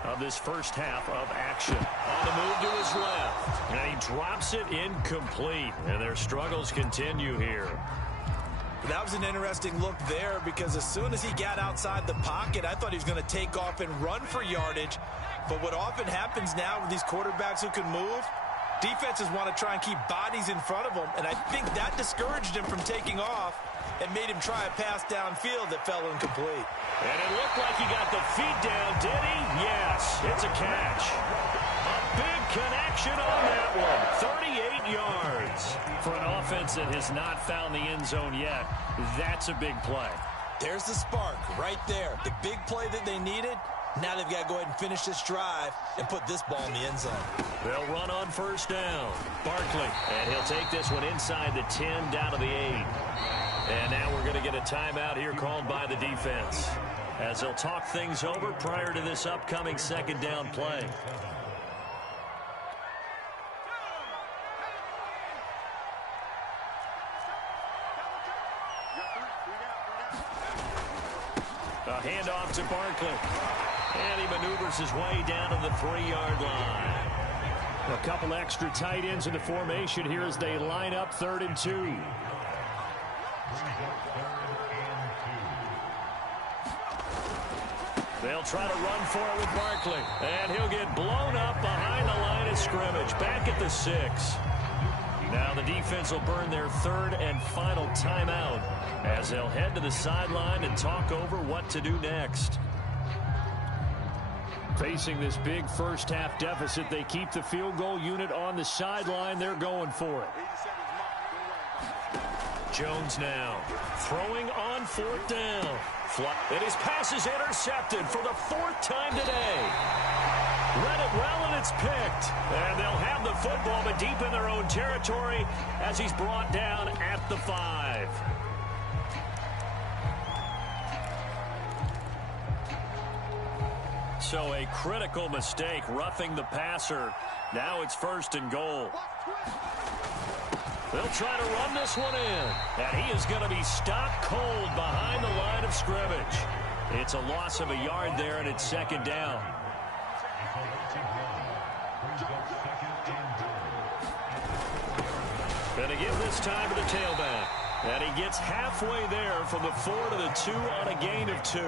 of this first half of action. On the move to his left, and he drops it incomplete, and their struggles continue here. That was an interesting look there because as soon as he got outside the pocket, I thought he was going to take off and run for yardage. But what often happens now with these quarterbacks who can move, defenses want to try and keep bodies in front of them, and I think that discouraged him from taking off and made him try a pass downfield that fell incomplete. And it looked like he got the feet down, did he? Yes, it's a catch. A big connection on that one. 38 yards. For an offense that has not found the end zone yet, that's a big play. There's the spark right there. The big play that they needed. Now they've got to go ahead and finish this drive and put this ball in the end zone. They'll run on first down. Barkley. And he'll take this one inside the 10 down to the 8. And now we're going to get a timeout here called by the defense as they'll talk things over prior to this upcoming second down play. A handoff to Barkley. And he maneuvers his way down to the 3-yard line. A couple extra tight ends in the formation here as they line up 3rd and 2. They'll try to run for it with Barkley. And he'll get blown up behind the line of scrimmage. Back at the 6. Now the defense will burn their 3rd and final timeout as they'll head to the sideline and talk over what to do next. Facing this big first half deficit, they keep the field goal unit on the sideline. They're going for it. Jones now throwing on 4th down. And his pass is intercepted for the 4th time today. Read it well, and it's picked. And they'll have the football, but deep in their own territory as he's brought down at the 5. So a critical mistake, roughing the passer. Now it's 1st and goal. They'll try to run this one in. And he is going to be stopped cold behind the line of scrimmage. It's a loss of a yard there, and it's 2nd down. And he gives this time to the tailback. And he gets halfway there from the 4 to the 2 on a gain of 2.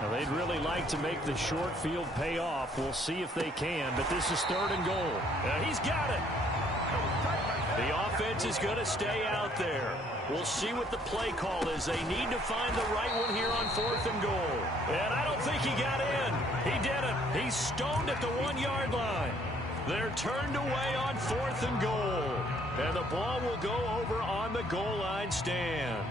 Now, they'd really like to make the short field pay off. We'll see if they can, but this is 3rd and goal. And he's got it. The offense is going to stay out there. We'll see what the play call is. They need to find the right one here on 4th and goal. And I don't think he got in. He didn't. He's stoned at the 1-yard line. They're turned away on 4th and goal. And the ball will go over on the goal line stand.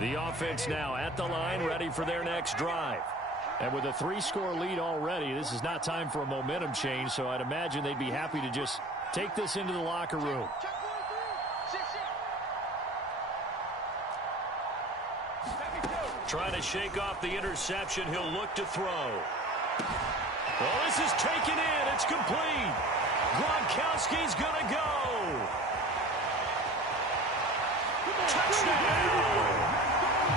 The offense now at the line, ready for their next drive. And with a 3-score lead already, this is not time for a momentum change, so I'd imagine they'd be happy to just take this into the locker room. Trying to shake off the interception, he'll look to throw. Well, this is taken in. It's complete. Gronkowski's going to go. Touchdown.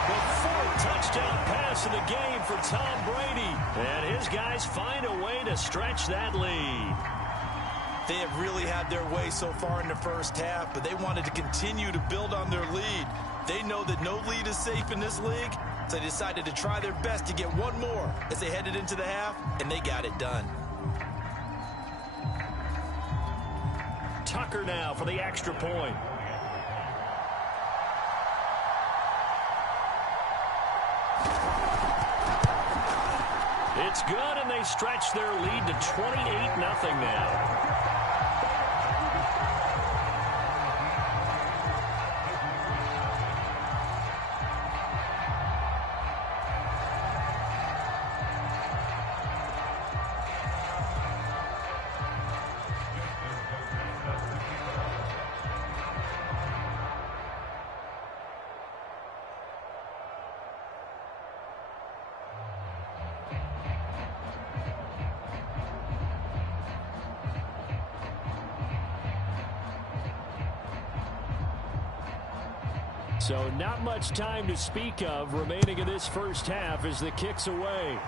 The 4th touchdown pass of the game for Tom Brady. And his guys find a way to stretch that lead. They have really had their way so far in the first half, but they wanted to continue to build on their lead. They know that no lead is safe in this league, so they decided to try their best to get one more as they headed into the half, and they got it done. Tucker now for the extra point. It's good, and they stretch their lead to 28-0 now. So not much time to speak of remaining in this first half as the kick's away.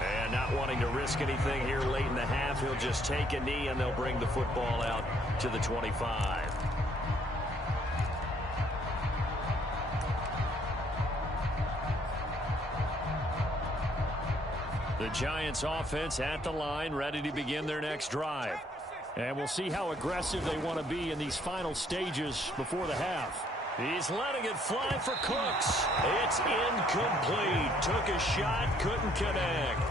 And not wanting to risk anything here late in the half, he'll just take a knee and they'll bring the football out to the 25. The Giants offense at the line, ready to begin their next drive. And we'll see how aggressive they want to be in these final stages before the half. He's letting it fly for Cooks. It's incomplete. Took a shot, couldn't connect.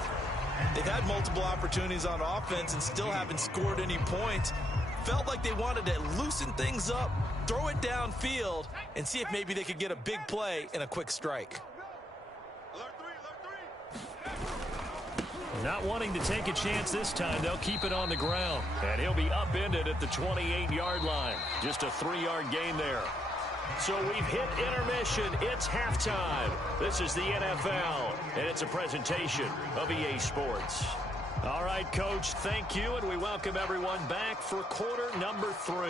They've had multiple opportunities on offense and still haven't scored any points. Felt like they wanted to loosen things up, throw it downfield, and see if maybe they could get a big play and a quick strike. Not wanting to take a chance this time, they'll keep it on the ground. And he'll be upended at the 28-yard line. Just a 3-yard gain there. So we've hit intermission. It's halftime. This is the NFL, and it's a presentation of EA Sports. All right, Coach, thank you, and we welcome everyone back for quarter number 3.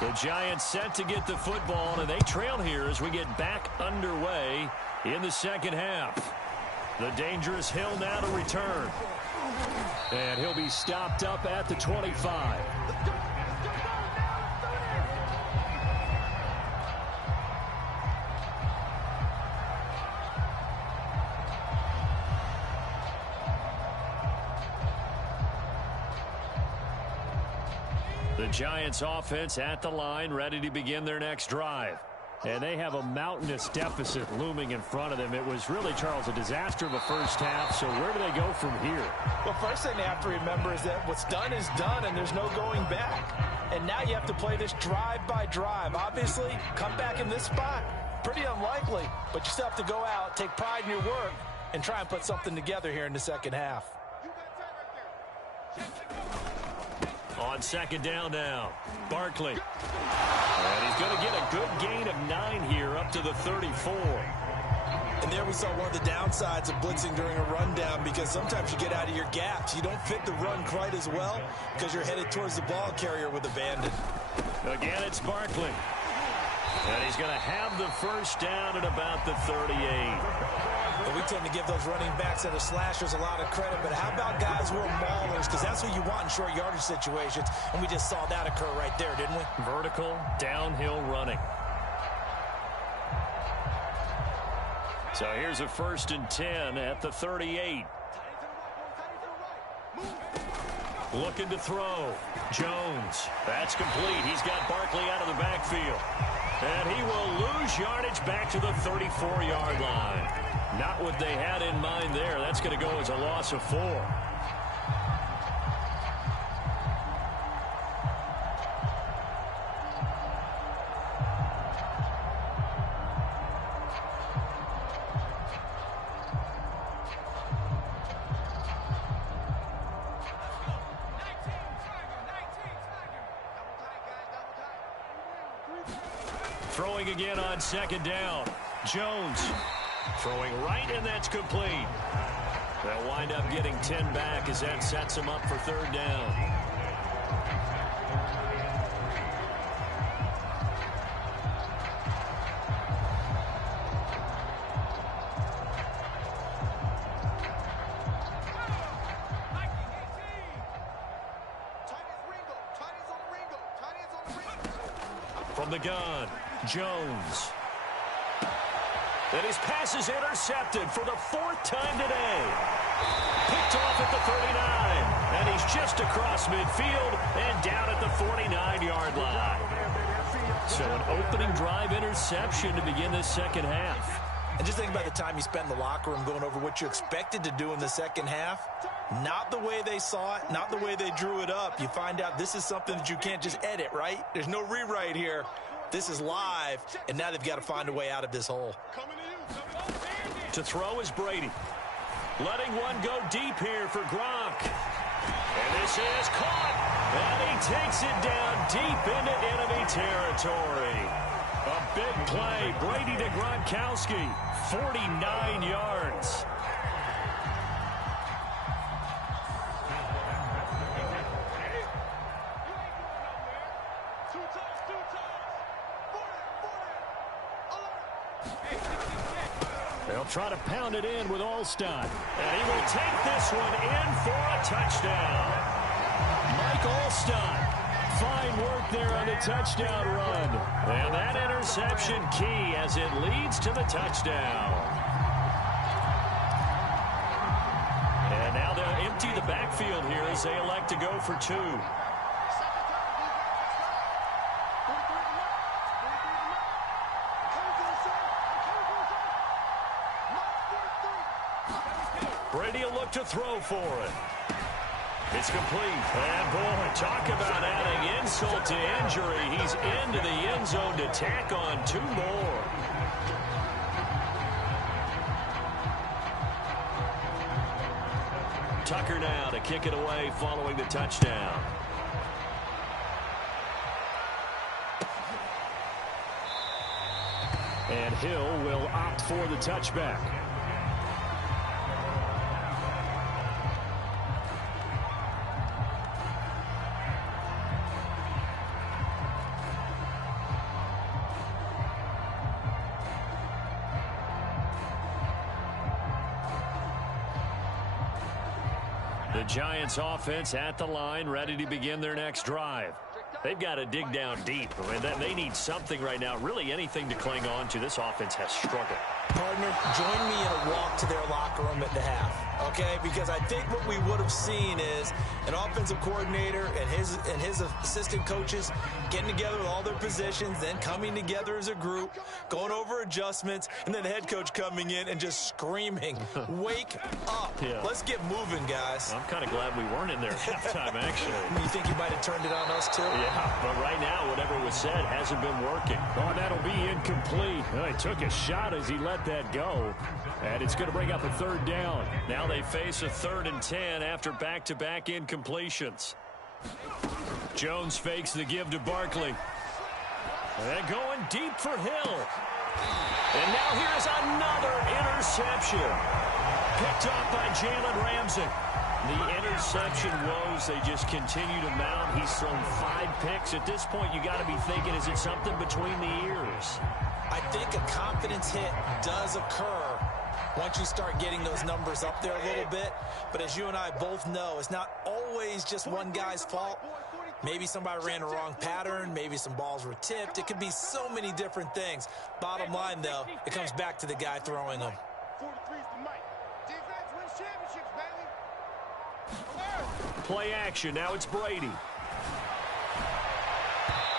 The Giants set to get the football, and they trail here as we get back underway in the second half. The dangerous Hill now to return. And he'll be stopped up at the 25. The Giants offense at the line, ready to begin their next drive. And they have a mountainous deficit looming in front of them. It was really, Charles, a disaster of a first half. So where do they go from here? Well, first thing they have to remember is that what's done is done, and there's no going back. And now you have to play this drive by drive. Obviously, come back in this spot, pretty unlikely. But you still have to go out, take pride in your work, and try and put something together here in the second half. On second down now, Barkley. And he's going to get a good gain of 9 here up to the 34. And there we saw one of the downsides of blitzing during a rundown, because sometimes you get out of your gaps. You don't fit the run quite as well because you're headed towards the ball carrier with abandon. Again, it's Barkley. And he's going to have the first down at about the 38. And we tend to give those running backs that are slashers a lot of credit, but how about guys who are maulers? Because that's what you want in short yardage situations, and we just saw that occur right there, didn't we? Vertical, downhill running. So here's a 1st and 10 at the 38. Looking to throw. Jones. That's complete. He's got Barkley out of the backfield. And he will lose yardage back to the 34-yard line. Not what they had in mind there. That's going to go as a loss of 4. Throwing again on second down. Jones throwing right, and that's complete. They'll wind up getting 10 back as that sets them up for 3rd down. From the gun, Jones. And his pass is intercepted for the 4th time today. Picked off at the 39. And he's just across midfield and down at the 49-yard line. So an opening drive interception to begin this second half. And just think about the time you spent in the locker room going over what you expected to do in the second half. Not the way they saw it, not the way they drew it up. You find out this is something that you can't just edit, right? There's no rewrite here. This is live, and now they've got to find a way out of this hole. To throw is Brady. Letting one go deep here for Gronk. And this is caught. And he takes it down deep into enemy territory. A Big play. Brady to Gronkowski. 49 yards. They'll try to pound it in with Alstott. And he will take this one in for a touchdown. Mike Alstott. Fine work there on the touchdown run. And that interception key as it leads to the touchdown. And now they'll empty the backfield here as they elect to go for two. Brady will look to throw for it. It's complete. And boy, talk about adding insult to injury. He's into the end zone to tack on two more. Tucker now to kick it away following the touchdown. And Hill will opt for the touchback. The Giants offense at the line, ready to begin their next drive. They've got to dig down deep. I mean, they need something right now, really anything to cling on to. This offense has struggled. Partner, join me in a walk to their locker room at the half, okay? Because I think what we would have seen is an offensive coordinator and his assistant coaches getting together with all their positions, then coming together as a group, going over adjustments, and then the head coach coming in and just screaming, wake up. Yeah. Let's get moving, guys. I'm kind of glad we weren't in there at halftime, actually. You think you might have turned it on us, too? Yeah, but right now, whatever was said hasn't been working. Oh, that'll be incomplete. Well, he took a shot as he let that go. And it's going to bring up a third down. Now they face a 3rd and 10 after back-to-back incompletions. Jones fakes the give to Barkley. And going deep for Hill. And now here's another interception. Picked off by Jalen Ramsey. The interception woes, they just continue to mount. He's thrown 5 picks. At this point, you got to be thinking, is it something between the ears? I think a confidence hit does occur once you start getting those numbers up there a little bit. But as you and I both know, it's not always just one guy's fault. Maybe somebody ran a wrong pattern. Maybe some balls were tipped. It could be so many different things. Bottom line, though, it comes back to the guy throwing them. 43 is the mic. Defense wins championships, baby. Play action. Now it's Brady.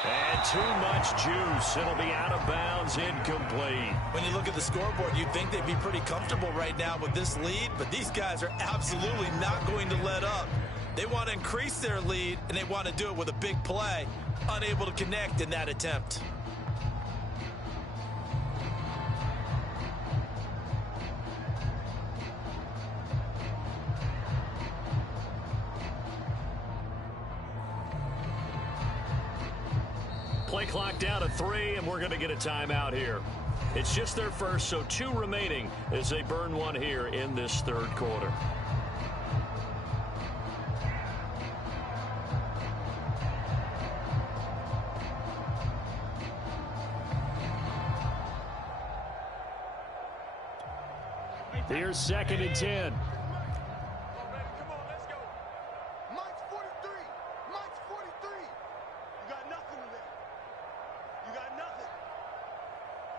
And too much juice. It'll be out of bounds, incomplete. When you look at the scoreboard, you'd think they'd be pretty comfortable right now with this lead, but these guys are absolutely not going to let up. They want to increase their lead, and they want to do it with a big play. Unable to connect in that attempt. Play clock down to 3, and we're going to get a timeout here. It's just their first, so 2 remaining as they burn one here in this 3rd quarter. Here's 2nd and 10. Come on, let's go. Mike's 43. Mike's 43. You got nothing today. You got nothing.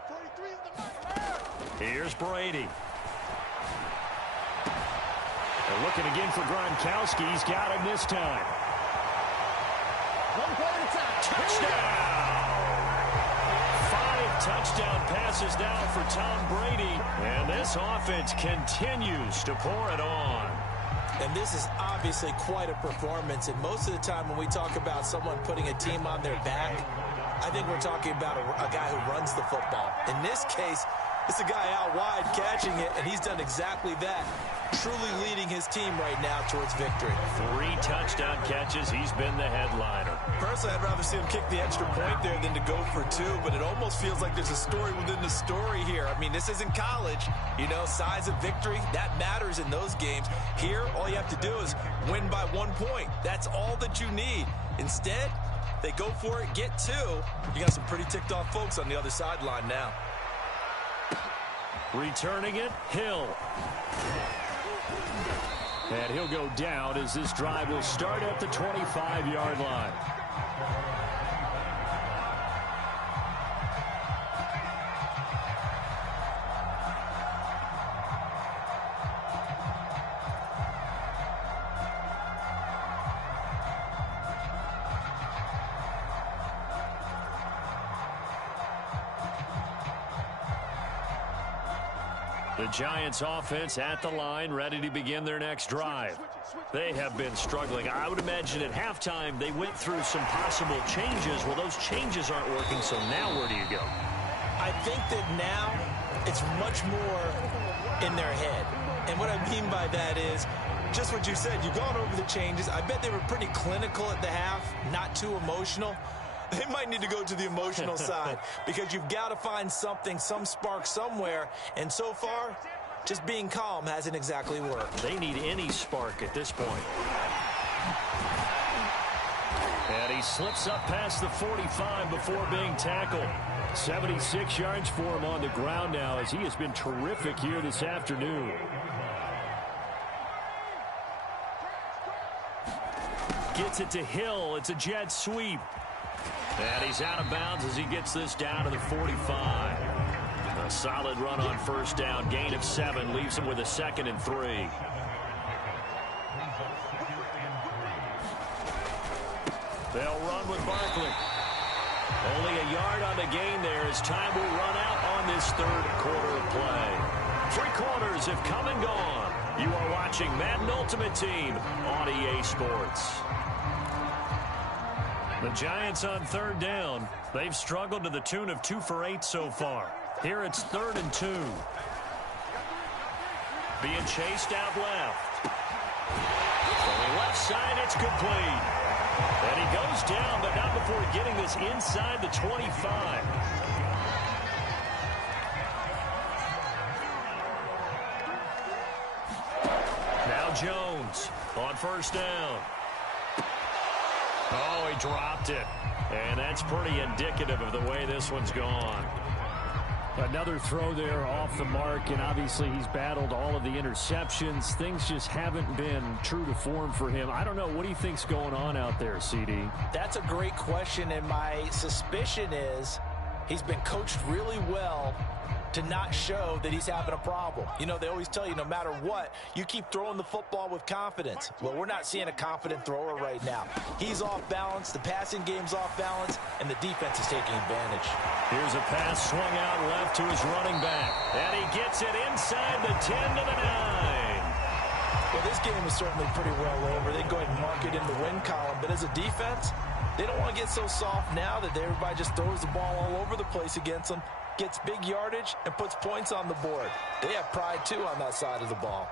43 is the Mike. Here's Brady. They're looking again for Gronkowski. He's got him this time. One play at a time. Touchdown! 5 touchdown passes now for Tom Brady. And this offense continues to pour it on. And this is obviously quite a performance. And most of the time when we talk about someone putting a team on their back, I think we're talking about a guy who runs the football. In this case, it's a guy out wide catching it, and he's done exactly that. truly leading his team right now towards victory. 3 touchdown catches. He's been the headliner. Personally, I'd rather see him kick the extra point there than to go for 2, but it almost feels like there's a story within the story here. I mean, this isn't college. You know, size of victory, that matters in those games. Here, all you have to do is win by 1 point. That's all that you need. Instead, they go for it, get 2. You got some pretty ticked off folks on the other sideline now. Returning it, Hill. And he'll go down as this drive will start at the 25-yard line. The Giants offense at the line, ready to begin their next drive. They have been struggling. I would imagine at halftime they went through some possible changes. Well, those changes aren't working, so now where do you go? I think that now it's much more in their head. And what I mean by that is just what you said. You've gone over the changes. I bet they were pretty clinical at the half, not too emotional. They might need to go to the emotional side because you've got to find something, some spark somewhere. And so far, just being calm hasn't exactly worked. They need any spark at this point. And he slips up past the 45 before being tackled. 76 yards for him on the ground now as he has been terrific here this afternoon. Gets it to Hill. It's a jet sweep. And he's out of bounds as he gets this down to the 45. A solid run on first down. Gain of 7 leaves him with a 2nd and 3. They'll run with Barkley. Only a yard on the gain there as time will run out on this third quarter of play. 3 quarters have come and gone. You are watching Madden Ultimate Team on EA Sports. The Giants on third down. They've struggled to the tune of 2 for 8 so far. Here it's 3rd and 2. Being chased out left. Going left side, it's complete. And he goes down, but not before getting this inside the 25. Now Jones on first down. Oh, he dropped it. And that's pretty indicative of the way this one's gone. Another throw there off the mark, and obviously he's battled all of the interceptions. Things just haven't been true to form for him. I don't know. What do you think's going on out there, CD? That's a great question, and my suspicion is he's been coached really well to not show that he's having a problem. You know, they always tell you no matter what, you keep throwing the football with confidence. Well, we're not seeing a confident thrower right now. He's off balance, the passing game's off balance, and the defense is taking advantage. Here's a pass swung out left to his running back. And he gets it inside the 10 to the 9. Well, this game is certainly pretty well over. They go ahead and mark it in the win column, but as a defense, they don't want to get so soft now that everybody just throws the ball all over the place against them, gets big yardage, and puts points on the board. They have pride, too, on that side of the ball.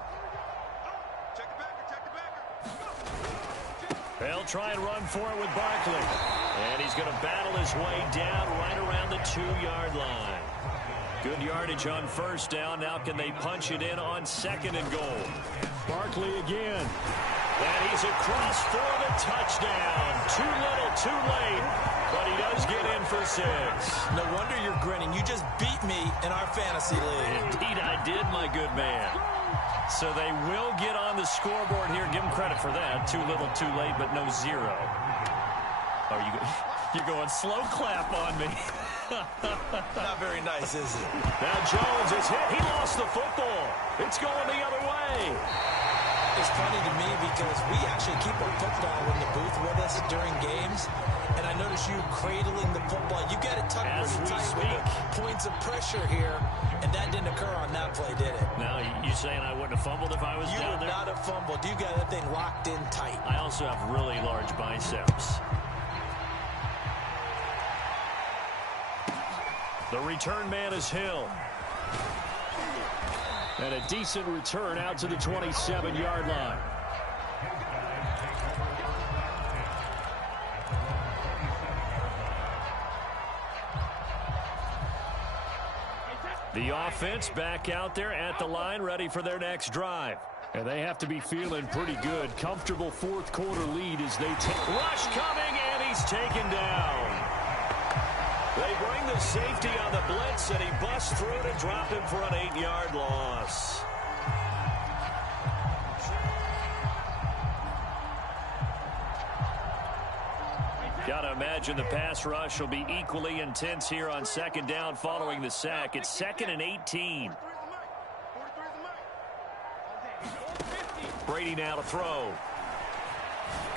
They'll try and run for it with Barkley. And he's going to battle his way down right around the 2-yard line. Good yardage on first down. Now can they punch it in on 2nd and goal? Barkley again. And he's across for the touchdown. Too little, too late. But he does get in for 6. No wonder you're grinning. You just beat me in our fantasy league. Indeed, I did, my good man. So they will get on the scoreboard here. Give them credit for that. Too little, too late, but no 0. Are you're going slow clap on me. Not very nice, is it? Now Jones is hit. He lost the football. It's going the other way. It's funny to me because we actually keep a football in the booth with us during games, and I notice you cradling the football. You got it tucked as we speak. Points of pressure here, and that didn't occur on that play, did it? Now, you saying I wouldn't have fumbled if I was down there? You would not have fumbled. You got that thing locked in tight. I also have really large biceps. The return man is Hill. And a decent return out to the 27-yard line. The offense back out there at the line, ready for their next drive. And they have to be feeling pretty good. Comfortable fourth quarter lead as they take. Rush coming, and he's taken down. They bring the safety on the blitz, and he busts through to drop him for an 8-yard loss. Gotta imagine the pass rush will be equally intense here on second down following the sack. It's 2nd and 18. Brady now to throw.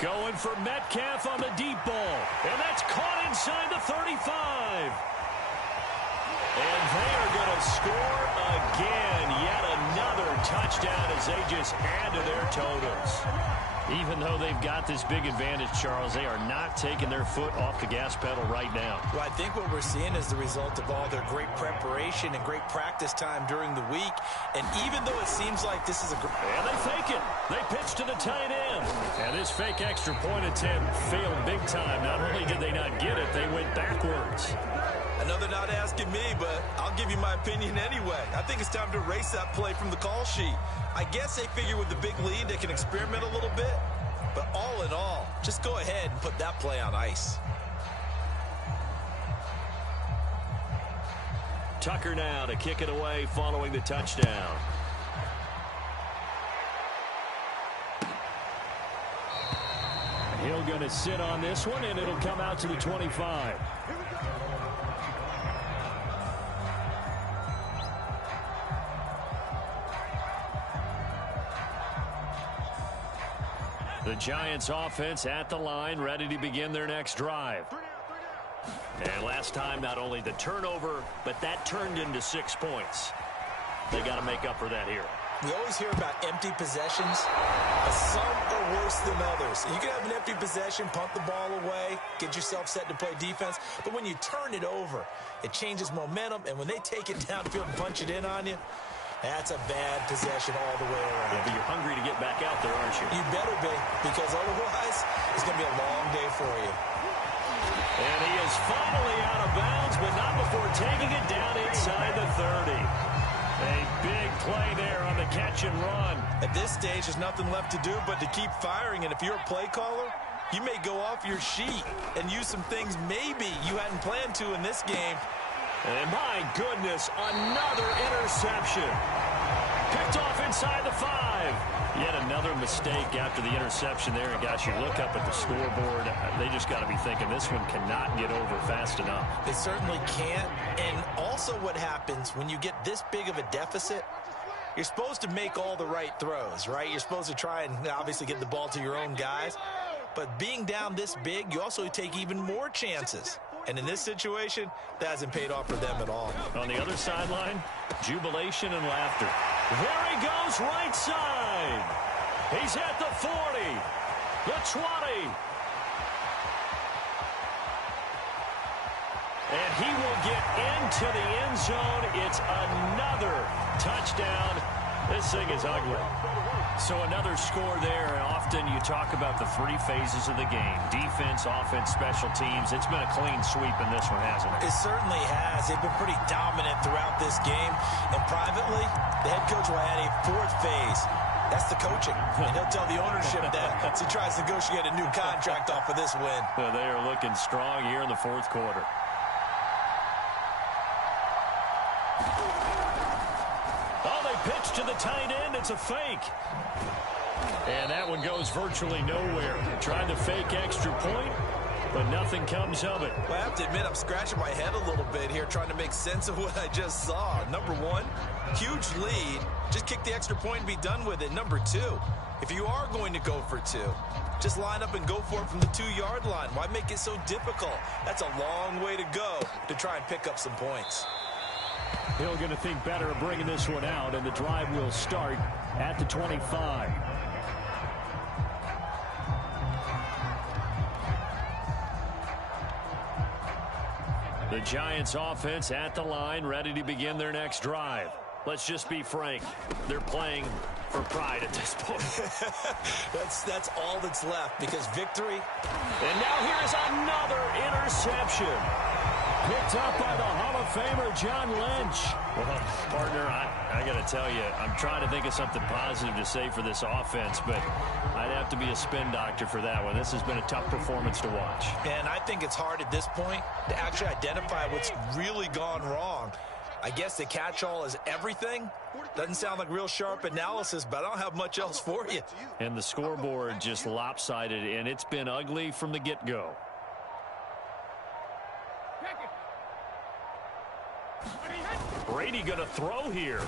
Going for Metcalf on the deep ball. And that's caught inside the 35. And they are going to score again. Yet another touchdown as they just add to their totals. Even though they've got this big advantage, Charles, they are not taking their foot off the gas pedal right now. Well, I think what we're seeing is the result of all their great preparation and great practice time during the week. And even though it seems like this is a... And they fake it. They pitch to the tight end. And this fake extra point attempt failed big time. Not only did they not get it, they went backwards. I know they're not asking me, but I'll give you my opinion anyway. I think it's time to erase that play from the call sheet. I guess they figure with the big lead they can experiment a little bit. But all in all, just go ahead and put that play on ice. Tucker now to kick it away following the touchdown. Hill going to sit on this one, and it'll come out to the 25. The Giants offense at the line, ready to begin their next drive. And last time, not only the turnover, but that turned into 6 points. They got to make up for that here. We always hear about empty possessions, but some are worse than others. You can have an empty possession, punt the ball away, get yourself set to play defense, but when you turn it over, it changes momentum, and when they take it downfield and punch it in on you, that's a bad possession all the way around. Yeah, but you're hungry to get back out there, aren't you? You better be, because otherwise, it's going to be a long day for you. And he is finally out of bounds, but not before taking it down inside the 30. A big play there on the catch and run. At this stage, there's nothing left to do but to keep firing, and if you're a play caller, you may go off your sheet and use some things maybe you hadn't planned to in this game. And my goodness, another interception. Picked off inside the 5. Yet another mistake after the interception there. And gosh, you look up at the scoreboard, they just got to be thinking this one cannot get over fast enough. They certainly can't. And also what happens when you get this big of a deficit, you're supposed to make all the right throws, right? You're supposed to try and obviously get the ball to your own guys. But being down this big, you also take even more chances. And in this situation, that hasn't paid off for them at all. On the other sideline, jubilation and laughter. There he goes, right side. He's at the 40, the 20. And he will get into the end zone. It's another touchdown. This thing is ugly. So another score there. Often you talk about the 3 phases of the game. Defense, offense, special teams. It's been a clean sweep in this one, hasn't it? It certainly has. They've been pretty dominant throughout this game. And privately, the head coach will add a 4th phase. That's the coaching. And he'll tell the ownership that as he tries to negotiate a new contract off of this win. Well, they are looking strong here in the 4th quarter. Pitch to the tight end. It's a fake. And that one goes virtually nowhere. Tried to fake extra point, but nothing comes of it. Well, I have to admit, I'm scratching my head a little bit here trying to make sense of what I just saw. Number 1, huge lead. Just kick the extra point and be done with it. Number 2, if you are going to go for 2, just line up and go for it from the 2-yard line. Why make it so difficult? That's a long way to go to try and pick up some points. Hill going to think better of bringing this one out, and the drive will start at the 25. The Giants offense at the line, ready to begin their next drive. let's just be frank. They're playing for pride at this point. that's all that's left, because victory. And now here is another interception. Picked up by the Hall of Famer, John Lynch. Well, partner, I got to tell you, I'm trying to think of something positive to say for this offense, but I'd have to be a spin doctor for that one. This has been a tough performance to watch. And I think it's hard at this point to actually identify what's really gone wrong. I guess the catch-all is everything. Doesn't sound like real sharp analysis, but I don't have much else for you. And the scoreboard just lopsided, and it's been ugly from the get-go. Brady going to throw here.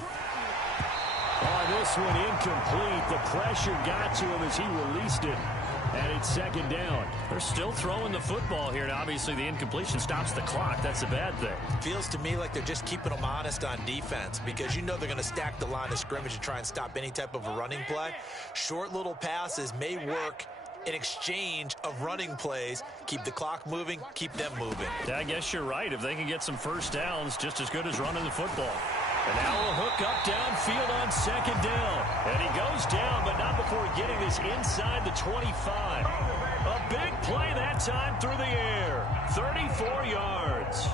Oh, this one incomplete. The pressure got to him as he released it. And it's second down. They're still throwing the football here, and obviously the incompletion stops the clock. That's a bad thing. Feels to me like they're just keeping them honest on defense, because you know they're going to stack the line of scrimmage and try and stop any type of a running play. Short little passes may work in exchange of running plays. Keep the clock moving, keep them moving. Yeah, I guess you're right. If they can get some first downs, just as good as running the football. And now a hook up downfield on second down. And he goes down, but not before getting this inside the 25. A big play that time through the air. 34 yards.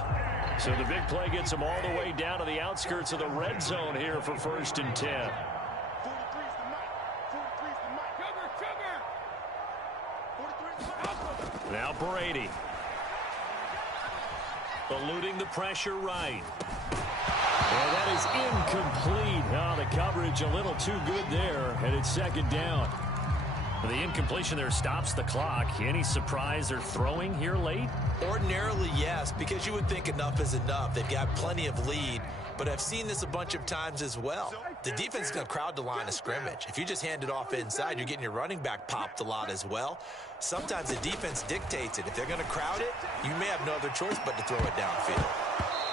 So the big play gets him all the way down to the outskirts of the red zone here for 1st and 10. 43's the mic. 43's the mic. Sugar. 43's the mic. Now Brady. Eluding the pressure right. Well, that is incomplete. Oh, the coverage a little too good there, and it's second down. The incompletion there stops the clock. Any surprise they're throwing here late? Ordinarily, yes, because you would think enough is enough. They've got plenty of lead, but I've seen this a bunch of times as well. The defense is going to crowd the line of scrimmage. If you just hand it off inside, you're getting your running back popped a lot as well. Sometimes the defense dictates it. If they're going to crowd it, you may have no other choice but to throw it downfield.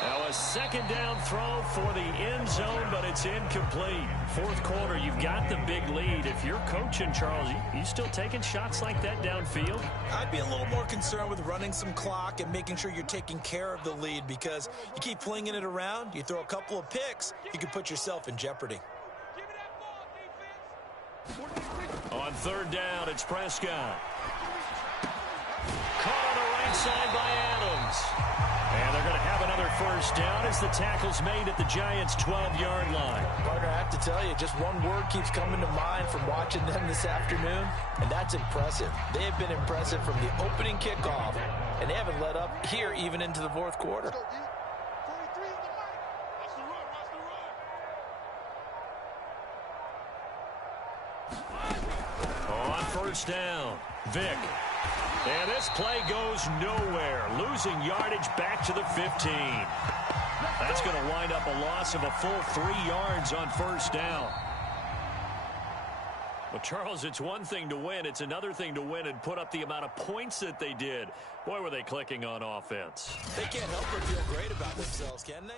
Now a second down throw for the end zone, but it's incomplete. Fourth quarter, you've got the big lead. If you're coaching, Charles, you still taking shots like that downfield? I'd be a little more concerned with running some clock and making sure you're taking care of the lead, because you keep flinging it around, you throw a couple of picks, you can put yourself in jeopardy. On third down, it's Prescott. Caught on the right side by Adams. And they're going to have another first down as the tackle's made at the Giants' 12-yard line. Partner, I have to tell you, just one word keeps coming to mind from watching them this afternoon, and that's impressive. They have been impressive from the opening kickoff, and they haven't let up here even into the fourth quarter. 43's the mic. Watch the run. On first down, Vick. And this play goes nowhere. Losing yardage back to the 15. That's going to wind up a loss of a full 3 yards on first down. Well, Charles, it's one thing to win. It's another thing to win and put up the amount of points that they did. Boy, were they clicking on offense. They can't help but feel great about themselves, can they?